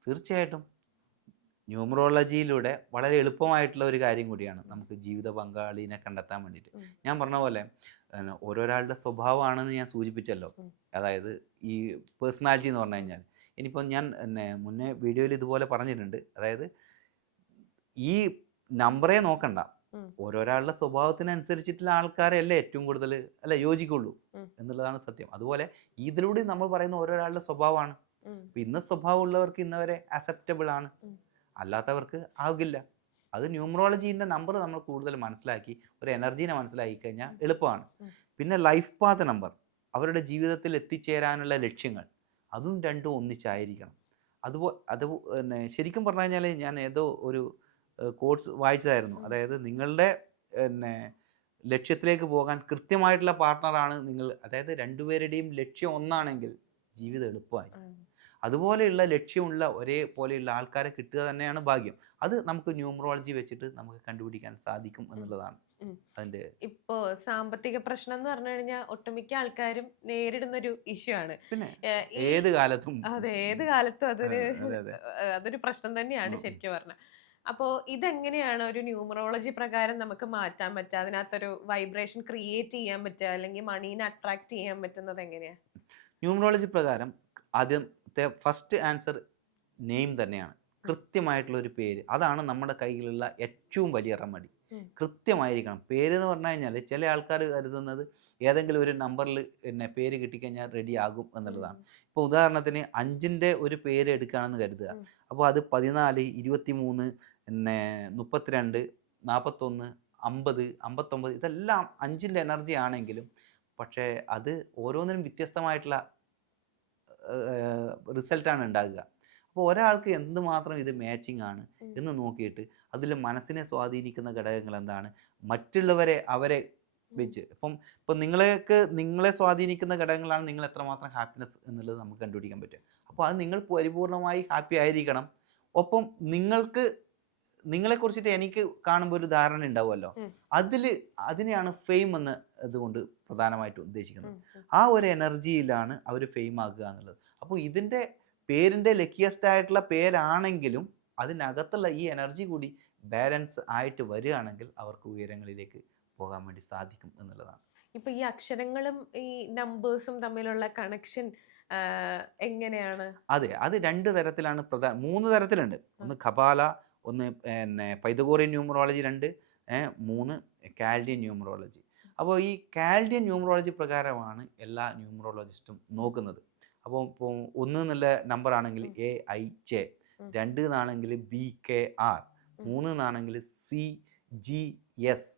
തീർച്ചയായിട്ടും. ന്യൂമറോളജിയിലൂടെ വളരെ എളുപ്പമായിട്ടുള്ള ഒരു കാര്യം കൂടിയാണ് നമുക്ക് ജീവിത പങ്കാളിനെ കണ്ടെത്താൻ വേണ്ടിയിട്ട്. ഞാൻ പറഞ്ഞ പോലെ ഓരോരാളുടെ സ്വഭാവമാണെന്ന് ഞാൻ സൂചിപ്പിച്ചല്ലോ. അതായത് ഈ പേഴ്സണാലിറ്റി എന്ന് പറഞ്ഞു കഴിഞ്ഞാൽ ഇനിയിപ്പോൾ ഞാൻ പിന്നെ മുന്നേ വീഡിയോയിൽ ഇതുപോലെ പറഞ്ഞിട്ടുണ്ട്. അതായത് ഈ നമ്പറേ നോക്കണ്ട. ഓരോരാളുടെ സ്വഭാവത്തിനനുസരിച്ചിട്ടുള്ള ആൾക്കാരെ അല്ലേ ഏറ്റവും കൂടുതൽ അല്ല യോജിക്കുള്ളൂ എന്നുള്ളതാണ് സത്യം. അതുപോലെ ഇതിലൂടെ നമ്മൾ പറയുന്ന ഓരോരാളുടെ സ്വഭാവമാണ്. ഇന്ന സ്വഭാവം ഇന്ന സ്വഭാവമുള്ളവർക്ക് ഇന്നവരെ അക്സെപ്റ്റബിൾ ആണ്. അല്ലാത്തവർക്ക് ആകില്ല. അത് ന്യൂമറോളജീന്റെ നമ്പർ നമ്മൾ കൂടുതൽ മനസ്സിലാക്കി ഒരു എനർജീനെ മനസ്സിലാക്കി കഴിഞ്ഞാൽ എളുപ്പമാണ്. പിന്നെ ലൈഫ് പാത്ത് നമ്പർ അവരുടെ ജീവിതത്തിൽ എത്തിച്ചേരാനുള്ള ലക്ഷ്യങ്ങൾ. അതും രണ്ടും ഒന്നിച്ചായിരിക്കണം. അതുപോലെ അത് പിന്നെ ശരിക്കും പറഞ്ഞു കഴിഞ്ഞാൽ ഞാൻ ഏതോ ഒരു കോഴ്സ് വായിച്ചതായിരുന്നു. അതായത് നിങ്ങളുടെ പിന്നെ ലക്ഷ്യത്തിലേക്ക് പോകാൻ കൃത്യമായിട്ടുള്ള പാർട്ട്ണറാണ് നിങ്ങൾ. അതായത് രണ്ടുപേരുടെയും ലക്ഷ്യം ഒന്നാണെങ്കിൽ ജീവിതം എളുപ്പമായി. അതുപോലെയുള്ള ലക്ഷ്യമുള്ള ഒരേ പോലെയുള്ള ആൾക്കാരെ കിട്ടുക തന്നെയാണ് ഭാഗ്യം. അത് നമുക്ക് ന്യൂമറോളജി വെച്ചിട്ട് നമുക്ക് കണ്ടുപിടിക്കാൻ സാധിക്കും എന്നുള്ളതാണ്. അതിന്റെ ഇപ്പോ സാമ്പത്തിക പ്രശ്നം എന്ന് പറഞ്ഞു കഴിഞ്ഞാൽ ഒട്ടുമിക്ക ആൾക്കാരും നേരിടുന്ന ഒരു ഇഷ്യൂ ആണ് ഏത് കാലത്തും അതെ ഏത് കാലത്തും അതൊരു അതൊരു പ്രശ്നം തന്നെയാണ് പറഞ്ഞാൽ. ശരിക്കും പറഞ്ഞ. അപ്പോ ഇതെങ്ങനെയാണ് ഒരു ന്യൂമറോളജി പ്രകാരം നമുക്ക് മാറ്റാൻ പറ്റുക അതിനകത്തൊരു വൈബ്രേഷൻ ക്രിയേറ്റ് ചെയ്യാൻ പറ്റുക അല്ലെങ്കിൽ മണീനെ അട്രാക്ട് ചെയ്യാൻ പറ്റുന്നത് എങ്ങനെയാ? ന്യൂമറോളജി പ്രകാരം ആദ്യത്തെ ഫസ്റ്റ് ആൻസർ നെയിം തന്നെയാണ്. കൃത്യമായിട്ടുള്ള ഒരു പേര്. അതാണ് നമ്മുടെ കയ്യിലുള്ള ഏറ്റവും വലിയ റെമഡി. കൃത്യമായിരിക്കണം. പേര് എന്ന് പറഞ്ഞു കഴിഞ്ഞാൽ ചില ആൾക്കാർ കരുതുന്നത് ഏതെങ്കിലും ഒരു നമ്പറിൽ എന്നെ പേര് കിട്ടിക്കഴിഞ്ഞാൽ റെഡി ആകും എന്നുള്ളതാണ്. ഇപ്പോൾ ഉദാഹരണത്തിന് അഞ്ചിന്റെ ഒരു പേര് എടുക്കുകയാണെന്ന് കരുതുക. അപ്പോൾ അത് പതിനാല് ഇരുപത്തി മൂന്ന് പിന്നെ മുപ്പത്തിരണ്ട് നാൽപ്പത്തൊന്ന് അമ്പത് അമ്പത്തൊമ്പത് ഇതെല്ലാം അഞ്ചിന്റെ എനർജി ആണെങ്കിലും പക്ഷേ അത് ഓരോന്നിനും വ്യത്യസ്തമായിട്ടുള്ള റിസൾട്ടാണ് ഉണ്ടാകുക. അപ്പോൾ ഒരാൾക്ക് എന്തുമാത്രം ഇത് മാച്ചിങ് ആണ് എന്ന് നോക്കിയിട്ട് അതിൽ മനസ്സിനെ സ്വാധീനിക്കുന്ന ഘടകങ്ങൾ എന്താണ്? മറ്റുള്ളവരെ അവരെ വെച്ച്. ഇപ്പം ഇപ്പം നിങ്ങൾക്ക് നിങ്ങളെ സ്വാധീനിക്കുന്ന ഘടകങ്ങളാണ് നിങ്ങൾ എത്രമാത്രം ഹാപ്പിനെസ് എന്നുള്ളത് നമുക്ക് കണ്ടുപിടിക്കാൻ പറ്റും അപ്പോൾ അത് നിങ്ങൾ പരിപൂർണമായി ഹാപ്പി ആയിരിക്കണം. ഒപ്പം നിങ്ങൾക്ക് നിങ്ങളെ കുറിച്ചിട്ട് എനിക്ക് കാണുമ്പോൾ ഒരു ധാരണ ഉണ്ടാവുമല്ലോ. അതിൽ അതിനെയാണ് ഫെയിം എന്ന് ഇതുകൊണ്ട് പ്രധാനമായിട്ടും ഉദ്ദേശിക്കുന്നത്. ആ ഒരു എനർജിയിലാണ് അവർ ഫെയിം ആകുക എന്നുള്ളത്. അപ്പോൾ ഇതിന്റെ പേരിന്റെ ലക്കിയസ്റ്റ് ആയിട്ടുള്ള പേരാണെങ്കിലും അതിനകത്തുള്ള ഈ എനർജി കൂടി ബാലൻസ് ആയിട്ട് വരികയാണെങ്കിൽ അവർക്ക് ഉയരങ്ങളിലേക്ക് പോകാൻ വേണ്ടി സാധിക്കും എന്നുള്ളതാണ്. ഇപ്പൊ ഈ അക്ഷരങ്ങളും ഈ നമ്പേഴ്സും തമ്മിലുള്ള കണക്ഷൻ എങ്ങനെയാണ്? അതെ അത് രണ്ട് തരത്തിലാണ് പ്രധാന മൂന്ന് തരത്തിലുണ്ട്. ഒന്ന് ഖബാല ഒന്ന് പിന്നെ പൈതകോറിയൻ ന്യൂമറോളജി രണ്ട് മൂന്ന് കാൽഡിയൻ ന്യൂമറോളജി അപ്പോൾ ഈ കാൽഡിയൻ ന്യൂമറോളജി പ്രകാരമാണ് എല്ലാ ന്യൂമറോളജിസ്റ്റും നോക്കുന്നത്. അപ്പോൾ ഇപ്പോൾ ഒന്ന് എന്നുള്ള നമ്പർ ആണെങ്കിൽ എ ഐ ജെ രണ്ട് എന്നാണെങ്കിൽ ബി കെ ആർ മൂന്ന് എന്നാണെങ്കിൽ സി ജി എസ്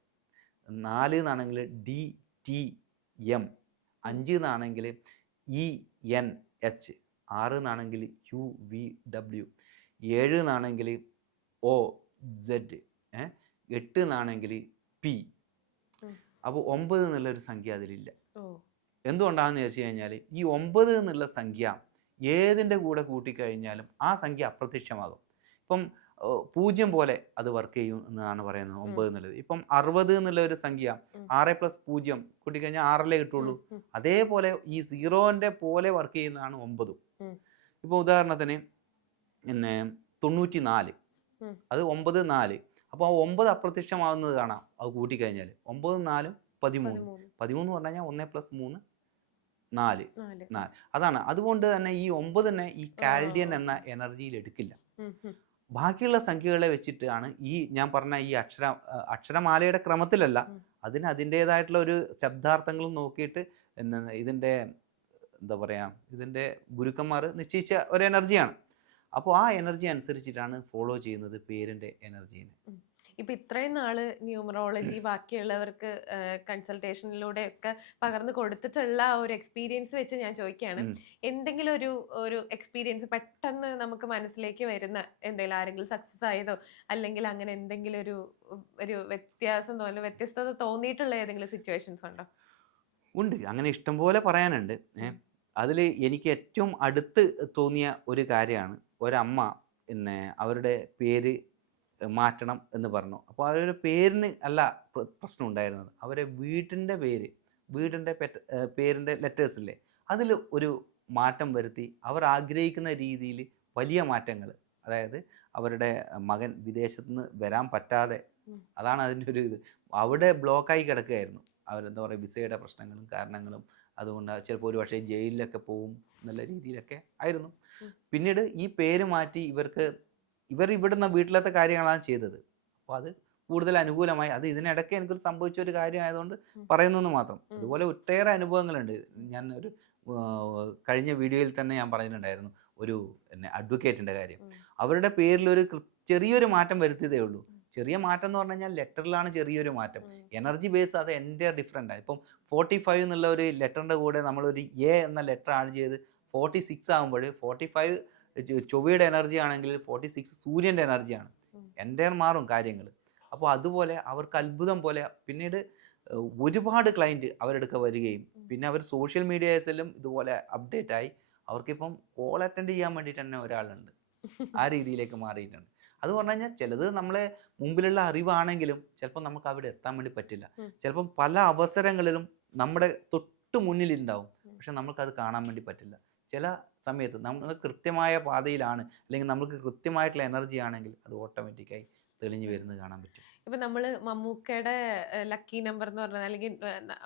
നാല് എന്നാണെങ്കിൽ ഡി ടി എം അഞ്ച് എന്നാണെങ്കിൽ ഇ എൻ എച്ച് ആറ് എന്നാണെങ്കിൽ യു വി ഡബ്ല്യു ഏഴ് എന്നാണെങ്കിൽ ഒ സെഡ് എട്ട് എന്നാണെങ്കിൽ പി അപ്പോൾ ഒമ്പത് എന്നുള്ളൊരു സംഖ്യ അതിലില്ല. എന്തുകൊണ്ടാണെന്ന് ചോദിച്ചു കഴിഞ്ഞാൽ ഈ ഒമ്പത് എന്നുള്ള സംഖ്യ ഏതിന്റെ കൂടെ കൂട്ടിക്കഴിഞ്ഞാലും ആ സംഖ്യ അപ്രത്യക്ഷമാകും. ഇപ്പം പൂജ്യം പോലെ അത് വർക്ക് ചെയ്യും എന്നാണ് പറയുന്നത് ഒമ്പത് എന്നുള്ളത്. ഇപ്പം അറുപത് എന്നുള്ള ഒരു സംഖ്യ ആറ് പ്ലസ് പൂജ്യം കൂട്ടിക്കഴിഞ്ഞാൽ ആറല്ലേ കിട്ടുള്ളൂ. അതേപോലെ ഈ സീറോന്റെ പോലെ വർക്ക് ചെയ്യുന്നതാണ് ഒമ്പതും. ഇപ്പോൾ ഉദാഹരണത്തിന് പിന്നെ തൊണ്ണൂറ്റി നാല് അത് ഒമ്പത് നാല്. അപ്പോൾ ആ ഒമ്പത് അപ്രത്യക്ഷമാകുന്നത് കാണാം. അത് കൂട്ടിക്കഴിഞ്ഞാൽ ഒമ്പത് നാലും പതിമൂന്ന്. പതിമൂന്ന്. പറഞ്ഞു കഴിഞ്ഞാൽ ഒന്ന് പ്ലസ് മൂന്ന് നാല്. നാല്. അതാണ്. അതുകൊണ്ട് തന്നെ ഈ ഒമ്പത് തന്നെ ഈ കാൽഡിയൻ എന്ന എനർജിയിൽ എടുക്കില്ല. ബാക്കിയുള്ള സംഖ്യകളെ വെച്ചിട്ടാണ് ഈ ഞാൻ പറഞ്ഞ ഈ അക്ഷര അക്ഷരമാലയുടെ ക്രമത്തിലല്ല. അതിന് അതിന്റെതായിട്ടുള്ള ഒരു ശബ്ദാർത്ഥങ്ങളും നോക്കിയിട്ട് ഇതിന്റെ എന്താ പറയുക ഇതിന്റെ ഗുരുക്കന്മാർ നിശ്ചയിച്ച ഒരു എനർജിയാണ്. അപ്പോൾ ആ എനർജി അനുസരിച്ചിട്ടാണ് ഫോളോ ചെയ്യുന്നത് പേരിന്റെ എനർജീനെ. ഇപ്പൊ ഇത്രയും നാൾ ന്യൂമറോളജി ബാക്കിയുള്ളവർക്ക് കൺസൾട്ടേഷനിലൂടെ ഒക്കെ പകർന്നു കൊടുത്തിട്ടുള്ള ആ ഒരു എക്സ്പീരിയൻസ് വെച്ച് ഞാൻ ചോദിക്കുകയാണ്. എന്തെങ്കിലും ഒരു ഒരു എക്സ്പീരിയൻസ് പെട്ടെന്ന് നമുക്ക് മനസ്സിലേക്ക് വരുന്ന എന്തെങ്കിലും ആരെങ്കിലും സക്സസ് ആയതോ അല്ലെങ്കിൽ അങ്ങനെ എന്തെങ്കിലും ഒരു ഒരു വ്യത്യാസം തോന്നുന്നു വ്യത്യസ്തത തോന്നിയിട്ടുള്ള ഏതെങ്കിലും സിറ്റുവേഷൻസ് ഉണ്ടോ? ഉണ്ട്. അങ്ങനെ ഇഷ്ടംപോലെ പറയാനുണ്ട്. അതിൽ എനിക്ക് ഏറ്റവും അടുത്ത് തോന്നിയ ഒരു കാര്യമാണ്. ഒരമ്മ പിന്നെ അവരുടെ പേര് മാറ്റണം എന്ന് പറഞ്ഞു. അപ്പോൾ അവരുടെ പേരിന് അല്ല പ്രശ്നം ഉണ്ടായിരുന്നത്. അവരെ വീട്ടിന്റെ പേര് വീടിന്റെ പെറ്റ പേരിന്റെ ലെറ്റേഴ്സില്ലേ അതിൽ ഒരു മാറ്റം വരുത്തി അവർ ആഗ്രഹിക്കുന്ന രീതിയിൽ വലിയ മാറ്റങ്ങൾ അതായത് അവരുടെ മകൻ വിദേശത്ത് നിന്ന് വരാൻ പറ്റാതെ അതാണ് അതിന്റെ ഒരു ഇത്. അവിടെ ബ്ലോക്കായി കിടക്കുകയായിരുന്നു. അവരെന്താ പറയുക വിസയുടെ പ്രശ്നങ്ങളും കാരണങ്ങളും അതുകൊണ്ട് ചിലപ്പോൾ ഒരു പക്ഷേ ജയിലിലൊക്കെ പോവും എന്നുള്ള രീതിയിലൊക്കെ ആയിരുന്നു. പിന്നീട് ഈ പേര് മാറ്റി ഇവർക്ക് ഇവർ ഇവിടുന്ന് വീട്ടിലത്തെ കാര്യങ്ങളാണ് ചെയ്തത്. അപ്പോൾ അത് കൂടുതൽ അനുകൂലമായി. അത് ഇതിനിടയ്ക്ക് എനിക്കൊരു സംഭവിച്ച ഒരു കാര്യമായതുകൊണ്ട് ഉം. പറയുന്നു എന്ന് മാത്രം അതുപോലെ ഒട്ടേറെ അനുഭവങ്ങളുണ്ട്. ഞാൻ ഒരു കഴിഞ്ഞ വീഡിയോയിൽ തന്നെ ഞാൻ പറഞ്ഞിട്ടുണ്ടായിരുന്നു. ഒരു അഡ്വക്കേറ്റിന്റെ അഡ്വക്കേറ്റിന്റെ കാര്യം. അവരുടെ പേരിൽ ഒരു ചെറിയൊരു മാറ്റം വരുത്തിയതേ ഉള്ളൂ. ചെറിയ മാറ്റം എന്ന് പറഞ്ഞു കഴിഞ്ഞാൽ ലെറ്ററിലാണ് ചെറിയൊരു മാറ്റം. എനർജി ബേസ് അത് എന്റെ ഡിഫറെന്റ് ആണ് ഇപ്പം ഫോർട്ടി ഫൈവ് എന്നുള്ള ഒരു ലെറ്ററിന്റെ കൂടെ നമ്മളൊരു എ എന്ന ലെറ്റർ ആഡ് ചെയ്ത് ഫോർട്ടി സിക്സ് ആകുമ്പോൾ ഫോർട്ടി ഫൈവ് ചൊവ്വയുടെ എനർജി ആണെങ്കിൽ ഫോർട്ടി സിക്സ് സൂര്യന്റെ എനർജിയാണ്. എന്റെ മാറും കാര്യങ്ങൾ. അപ്പോൾ അതുപോലെ അവർക്ക് അത്ഭുതം പോലെ പിന്നീട് ഒരുപാട് ക്ലയന്റ് അവരെടുക്ക വരികയും പിന്നെ അവർ സോഷ്യൽ മീഡിയാസിലും ഇതുപോലെ അപ്ഡേറ്റ് ആയി അവർക്കിപ്പം കോൾ അറ്റൻഡ് ചെയ്യാൻ വേണ്ടിയിട്ട് തന്നെ ഒരാളുണ്ട്. ആ രീതിയിലേക്ക് മാറിയിട്ടുണ്ട്. അത് പറഞ്ഞു കഴിഞ്ഞാൽ ചിലത് നമ്മളെ മുമ്പിലുള്ള അറിവാണെങ്കിലും ചിലപ്പോൾ നമുക്ക് അവിടെ എത്താൻ വേണ്ടി പറ്റില്ല. ചിലപ്പം പല അവസരങ്ങളിലും നമ്മുടെ തൊട്ട് മുന്നിലുണ്ടാവും. പക്ഷെ നമുക്കത് കാണാൻ വേണ്ടി പറ്റില്ല. ചില സമയത്ത് നമ്മൾ കൃത്യമായ പാതയിലാണ് അല്ലെങ്കിൽ നമുക്ക് കൃത്യമായിട്ടുള്ള എനർജി ആണെങ്കിൽ അത് ഓട്ടോമാറ്റിക്കായി തെളിഞ്ഞു വരുന്നത് കാണാൻ പറ്റും. ഇപ്പൊ നമ്മൾ മമ്മൂക്കയുടെ ലക്കി നമ്പർ എന്ന് പറഞ്ഞാൽ അല്ലെങ്കിൽ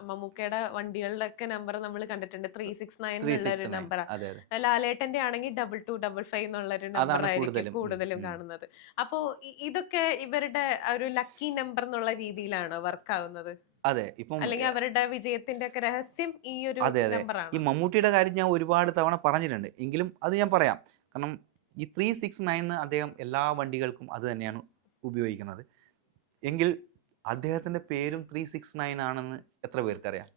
മമ്മൂക്കയുടെ വണ്ടികളുടെ ഒക്കെ നമ്പർ നമ്മൾ കണ്ടിട്ടുണ്ട് ത്രീ സിക്സ് നയൻ എന്നുള്ള ഒരു അതെ ലാലേട്ടന്റെ ആണെങ്കിൽ ഡബിൾ ടു ഡബിൾ ഫൈവ് എന്നുള്ള ഒരു നമ്പർ ആയിരിക്കും കൂടുതലും. കാണുന്നത്. അപ്പോ ഇതൊക്കെ ഇവരുടെ ഒരു ലക്കി നമ്പർ എന്നുള്ള രീതിയിലാണോ വർക്ക് ആവുന്നത്? അതെ ഇപ്പം അല്ലെങ്കിൽ അവരുടെ വിജയത്തിന്റെ ഒക്കെ രഹസ്യം ഈ ഒരു അതെ, അതെ. ഈ മമ്മൂട്ടിയുടെ കാര്യം ഞാൻ ഒരുപാട് തവണ പറഞ്ഞിട്ടുണ്ട്. എങ്കിലും അത് ഞാൻ പറയാം. കാരണം ഈ ത്രീ സിക്സ് നയൻ അദ്ദേഹം എല്ലാ വണ്ടികൾക്കും അത് തന്നെയാണ് ഉപയോഗിക്കുന്നത്. എങ്കിൽ അദ്ദേഹത്തിന്റെ പേരും ത്രീ സിക്സ് നയൻ ആണെന്ന് എത്ര പേർക്കറിയാം?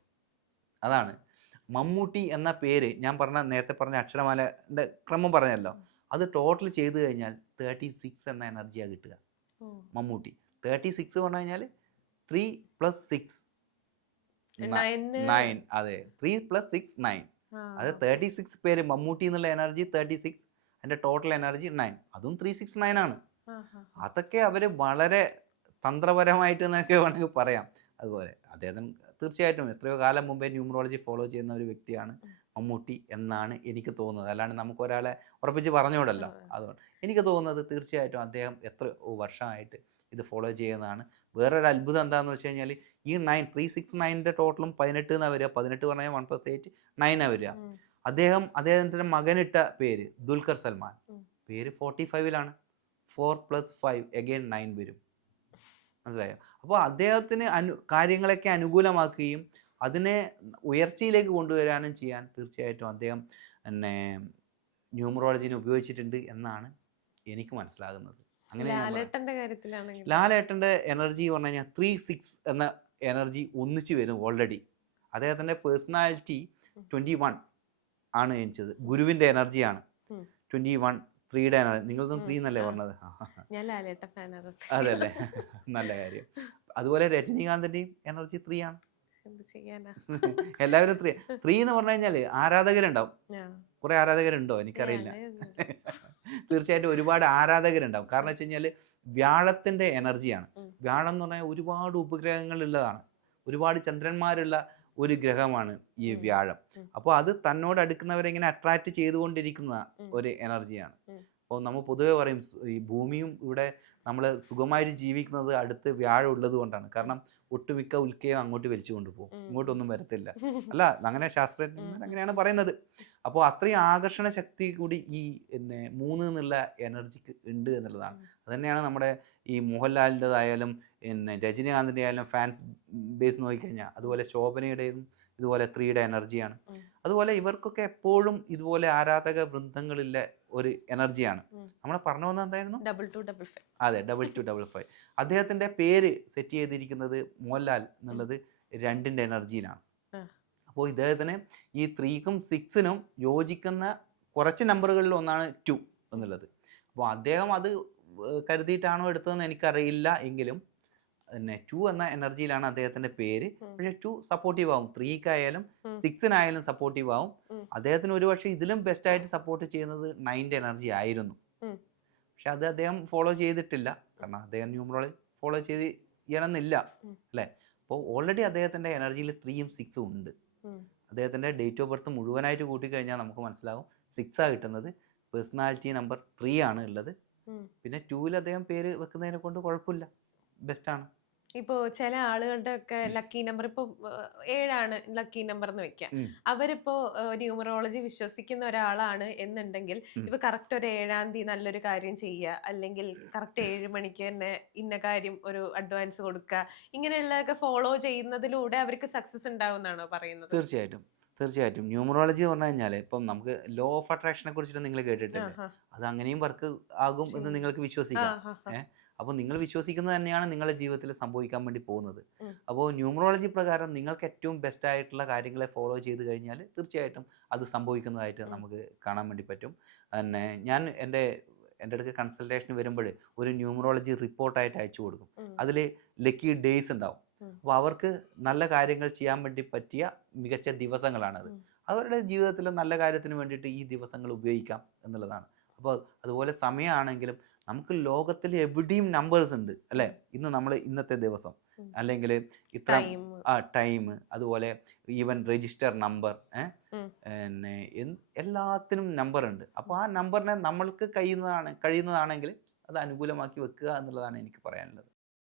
അതാണ്. മമ്മൂട്ടി എന്ന പേര് ഞാൻ പറഞ്ഞ നേരത്തെ പറഞ്ഞ അക്ഷരമാലയുടെ ക്രമം പറഞ്ഞല്ലോ. അത് ടോട്ടൽ ചെയ്തു കഴിഞ്ഞാൽ തേർട്ടി സിക്സ് എന്ന എനർജിയാണ് കിട്ടുക. മമ്മൂട്ടി. തേർട്ടി സിക്സ് പറഞ്ഞു കഴിഞ്ഞാൽ ത്രീ പ്ലസ് സിക്സ് നയൻ അതെ. ത്രീ പ്ലസ് സിക്സ് നയൻ അത് തേർട്ടി സിക്സ് പേര് മമ്മൂട്ടി എന്നുള്ള എനർജി തേർട്ടി സിക്സ് അതിന്റെ ടോട്ടൽ എനർജി നയൻ അതും ത്രീ സിക്സ് നയൻ ആണ്. അതൊക്കെ അവർ വളരെ തന്ത്രപരമായിട്ട് എന്നൊക്കെ വേണമെങ്കിൽ പറയാം. അതുപോലെ അദ്ദേഹം തീർച്ചയായിട്ടും എത്രയോ കാലം മുമ്പേ ന്യൂമറോളജി ഫോളോ ചെയ്യുന്ന ഒരു വ്യക്തിയാണ് മമ്മൂട്ടി എന്നാണ് എനിക്ക് തോന്നുന്നത്. അല്ലാണ്ട് നമുക്ക് ഒരാളെ ഉറപ്പിച്ച് പറഞ്ഞുകൂടല്ലോ. അതുകൊണ്ട് എനിക്ക് തോന്നുന്നത് തീർച്ചയായിട്ടും അദ്ദേഹം എത്ര വർഷമായിട്ട് ഇത് ഫോളോ ചെയ്യുന്നതാണ്. വേറൊരു അത്ഭുതം എന്താണെന്ന് വെച്ച് കഴിഞ്ഞാൽ ഈ നയൻ ത്രീ സിക്സ് നയന്റെ ടോട്ടലും പതിനെട്ട് എന്നാണ് വരിക. പതിനെട്ട് പറഞ്ഞാൽ വൺ പ്ലസ് എയ്റ്റ് നയനാണ് വരിക. അദ്ദേഹം അദ്ദേഹത്തിന്റെ മകനിട്ട പേര് ദുൽഖർ സൽമാൻ. പേര് forty ഫൈവിലാണ് four plus five again nine വരും. മനസ്സിലായോ? അപ്പോൾ അദ്ദേഹത്തിന് അനു കാര്യങ്ങളൊക്കെ അനുകൂലമാക്കുകയും അതിനെ ഉയർച്ചയിലേക്ക് കൊണ്ടുവരാനും ചെയ്യാൻ തീർച്ചയായിട്ടും അദ്ദേഹം പിന്നെ ന്യൂമറോളജിനെ ഉപയോഗിച്ചിട്ടുണ്ട് എന്നാണ് എനിക്ക് മനസ്സിലാകുന്നത്. അങ്ങനെ. ലാലേട്ടന്റെ കാര്യത്തിലാണെങ്കിൽ എനർജി പറഞ്ഞു കഴിഞ്ഞാൽ ത്രീ സിക്സ് എന്ന എനർജി ഒന്നിച്ച് വരും ഓൾറെഡി അദ്ദേഹത്തിന്റെ പേഴ്സണാലിറ്റി ട്വന്റി വൺ ആണ് ജനിച്ചത്. ഗുരുവിന്റെ എനർജിയാണ് ട്വന്റി വൺ ത്രീയുടെ എനർജി നിങ്ങളതും ത്രീ എന്നല്ലേ പറഞ്ഞത്? അതല്ലേ? നല്ല കാര്യം. അതുപോലെ രജനീകാന്തിന്റെയും എനർജി ത്രീ ആണ്. എല്ലാവരും ത്രീ ത്രീ എന്ന് പറഞ്ഞു കഴിഞ്ഞാൽ ആരാധകരുണ്ടാവും. കുറെ ആരാധകരുണ്ടോ? എനിക്കറിയില്ല. തീർച്ചയായിട്ടും ഒരുപാട് ആരാധകരുണ്ടാവും. കാരണം വെച്ച് കഴിഞ്ഞാൽ വ്യാഴത്തിന്റെ എനർജിയാണ്. വ്യാഴം എന്ന് പറഞ്ഞാൽ ഒരുപാട് ഉപഗ്രഹങ്ങളുള്ളതാണ്. ഒരുപാട് ചന്ദ്രന്മാരുള്ള ഒരു ഗ്രഹമാണ് ഈ വ്യാഴം. അപ്പോൾ അത് തന്നോട് അടുക്കുന്നവരെ ഇങ്ങനെ അട്രാക്റ്റ് ചെയ്തുകൊണ്ടിരിക്കുന്ന ഒരു എനർജിയാണ്. അപ്പോൾ നമ്മൾ പൊതുവെ പറയും ഈ ഭൂമിയും ഇവിടെ നമ്മൾ സുഖമായിട്ട് ജീവിക്കുന്നത് അടുത്ത് വ്യാഴം ഉള്ളത് കൊണ്ടാണ്. കാരണം ഒട്ടുമിക്ക ഉൽക്കയും അങ്ങോട്ട് വലിച്ചു കൊണ്ടുപോകും. ഇങ്ങോട്ടൊന്നും വരത്തില്ല. അല്ല അങ്ങനെ ശാസ്ത്രജ്ഞന്മാർ അങ്ങനെയാണ് പറയുന്നത്. അപ്പോൾ അത്രയും ആകർഷണ ശക്തി കൂടി ഈ പിന്നെ മൂന്ന് എന്നുള്ള എനർജിക്ക് ഉണ്ട് എന്നുള്ളതാണ്. അത് തന്നെയാണ് നമ്മുടെ ഈ മോഹൻലാലിന്റെതായാലും പിന്നെ രജനീകാന്തിന്റെ ആയാലും ഫാൻസ് ബേസ് നോക്കിക്കഴിഞ്ഞാൽ അതുപോലെ ശോഭനയുടേതും ഇതുപോലെ ത്രീയുടെ എനർജിയാണ്. അതുപോലെ ഇവർക്കൊക്കെ എപ്പോഴും ഇതുപോലെ ആരാധക വൃന്ദങ്ങളിലെ ഒരു എനർജിയാണ്. നമ്മൾ പറഞ്ഞു വന്നത് എന്തായിരുന്നു? ഡബിൾ ടു ഡബിൾ ഫൈവ് അതെ ഡബിൾ ടു ഡബിൾ ഫൈവ് അദ്ദേഹത്തിന്റെ പേര് സെറ്റ് ചെയ്തിരിക്കുന്നത് മോഹൻലാൽ എന്നുള്ളത് രണ്ടിന്റെ എനർജിയിലാണ്. അപ്പോൾ ഇദ്ദേഹത്തിന് ഈ ത്രീക്കും സിക്സിനും യോജിക്കുന്ന കുറച്ച് നമ്പറുകളിൽ ഒന്നാണ് ടു എന്നുള്ളത്. അപ്പോൾ അദ്ദേഹം അത് കരുതിയിട്ടാണോ എടുത്തതെന്ന് എനിക്കറിയില്ല എങ്കിലും പിന്നെ ടു എന്ന എനർജിയിലാണ് അദ്ദേഹത്തിന്റെ പേര്. പക്ഷെ ടു സപ്പോർട്ടീവ് ആവും. ത്രീക്കായാലും. സിക്സിനായാലും സപ്പോർട്ടീവ് ആവും. അദ്ദേഹത്തിന് ഒരുപക്ഷെ ഇതിലും ബെസ്റ്റ് ആയിട്ട് സപ്പോർട്ട് ചെയ്യുന്നത് നയന്റെ എനർജി ആയിരുന്നു. പക്ഷെ അത് അദ്ദേഹം ഫോളോ ചെയ്തിട്ടില്ല. കാരണം അദ്ദേഹം ന്യൂമറോളജി ഫോളോ ചെയ്ത് ചെയ്യണമെന്നില്ല. അല്ലേ? അപ്പോൾ ഓൾറെഡി അദ്ദേഹത്തിന്റെ എനർജിയിൽ ത്രീയും സിക്സും ഉണ്ട്. അദ്ദേഹത്തിന്റെ ഡേറ്റ് ഓഫ് ബർത്ത് മുഴുവനായിട്ട് കൂട്ടിക്കഴിഞ്ഞാൽ നമുക്ക് മനസ്സിലാവും സിക്സാണ് കിട്ടുന്നത്. പേഴ്സണാലിറ്റി നമ്പർ ത്രീ ആണ് ഉള്ളത്. പിന്നെ ടൂവിൽ അദ്ദേഹം പേര് വെക്കുന്നതിനെ കൊണ്ട് കുഴപ്പമില്ല. ബെസ്റ്റാണ്. ഇപ്പോ ചില ആളുകളുടെ ഒക്കെ ലക്കി നമ്പർ ഇപ്പൊ ഏഹ്, ഏഴാണ് ലക്കി നമ്പർ എന്ന് വെക്കാം. അവരിപ്പോ ന്യൂമറോളജി വിശ്വസിക്കുന്ന ഒരാളാണ് എന്നുണ്ടെങ്കിൽ. ഇപ്പൊ കറക്റ്റ് ഒരു ഏഴാം തീയതി നല്ലൊരു കാര്യം ചെയ്യുക അല്ലെങ്കിൽ കറക്റ്റ് ഏഴ് മണിക്ക് തന്നെ ഇന്ന കാര്യം ഒരു അഡ്വാൻസ് കൊടുക്കുക ഇങ്ങനെയുള്ളതൊക്കെ ഫോളോ ചെയ്യുന്നതിലൂടെ അവർക്ക് സക്സസ് ഉണ്ടാവുമെന്നാണോ പറയുന്നത്? തീർച്ചയായിട്ടും. തീർച്ചയായിട്ടും. ന്യൂമറോളജി പറഞ്ഞു കഴിഞ്ഞാൽ ഇപ്പം നമുക്ക് ലോ ഓഫ് അട്രാക്ഷനെ കുറിച്ചിട്ട് നിങ്ങൾ കേട്ടിട്ടില്ലേ? അത് അങ്ങനെയും വർക്ക് ആകും എന്ന് നിങ്ങൾക്ക് വിശ്വസിക്കാം. ആഹാ. അപ്പോൾ നിങ്ങൾ വിശ്വസിക്കുന്നത് തന്നെയാണ് നിങ്ങളുടെ ജീവിതത്തിൽ സംഭവിക്കാൻ വേണ്ടി പോകുന്നത്. അപ്പോൾ ന്യൂമറോളജി പ്രകാരം നിങ്ങൾക്ക് ഏറ്റവും ബെസ്റ്റ് ആയിട്ടുള്ള കാര്യങ്ങളെ ഫോളോ ചെയ്ത് കഴിഞ്ഞാൽ തീർച്ചയായിട്ടും അത് സംഭവിക്കുന്നതായിട്ട് നമുക്ക് കാണാൻ വേണ്ടി പറ്റും പിന്നെ ഞാൻ എന്റെ എന്റെ അടുത്ത് കൺസൾട്ടേഷൻ വരുമ്പോൾ ഒരു ന്യൂമറോളജി റിപ്പോർട്ടായിട്ട് അയച്ചു കൊടുക്കും. അതിൽ ലക്കി ഡേയ്സ് ഉണ്ടാവും. അപ്പോൾ അവർക്ക് നല്ല കാര്യങ്ങൾ ചെയ്യാൻ വേണ്ടി പറ്റിയ മികച്ച ദിവസങ്ങളാണത്. അവരുടെ ജീവിതത്തിൽ നല്ല കാര്യത്തിന് വേണ്ടിയിട്ട് ഈ ദിവസങ്ങൾ ഉപയോഗിക്കാം എന്നുള്ളതാണ് അപ്പോൾ അതുപോലെ സമയമാണെങ്കിലും നമുക്ക് ലോകത്തിൽ എവിടെയും നമ്പേഴ്സ് ഉണ്ട് അല്ലേ? ഇന്ന് നമ്മൾ ഇന്നത്തെ ദിവസം. അല്ലെങ്കിൽ ഇത്ര. ആ ടൈം അതുപോലെ ഈവൻ രജിസ്റ്റർ നമ്പർ. പിന്നെ എല്ലാത്തിനും നമ്പർ ഉണ്ട്. അപ്പോൾ ആ നമ്പറിനെ നമ്മൾക്ക് കഴിയുന്നതാണ് കഴിയുന്നതാണെങ്കിൽ അത് അനുകൂലമാക്കി വെക്കുക എന്നുള്ളതാണ് എനിക്ക് പറയാനുള്ളത്.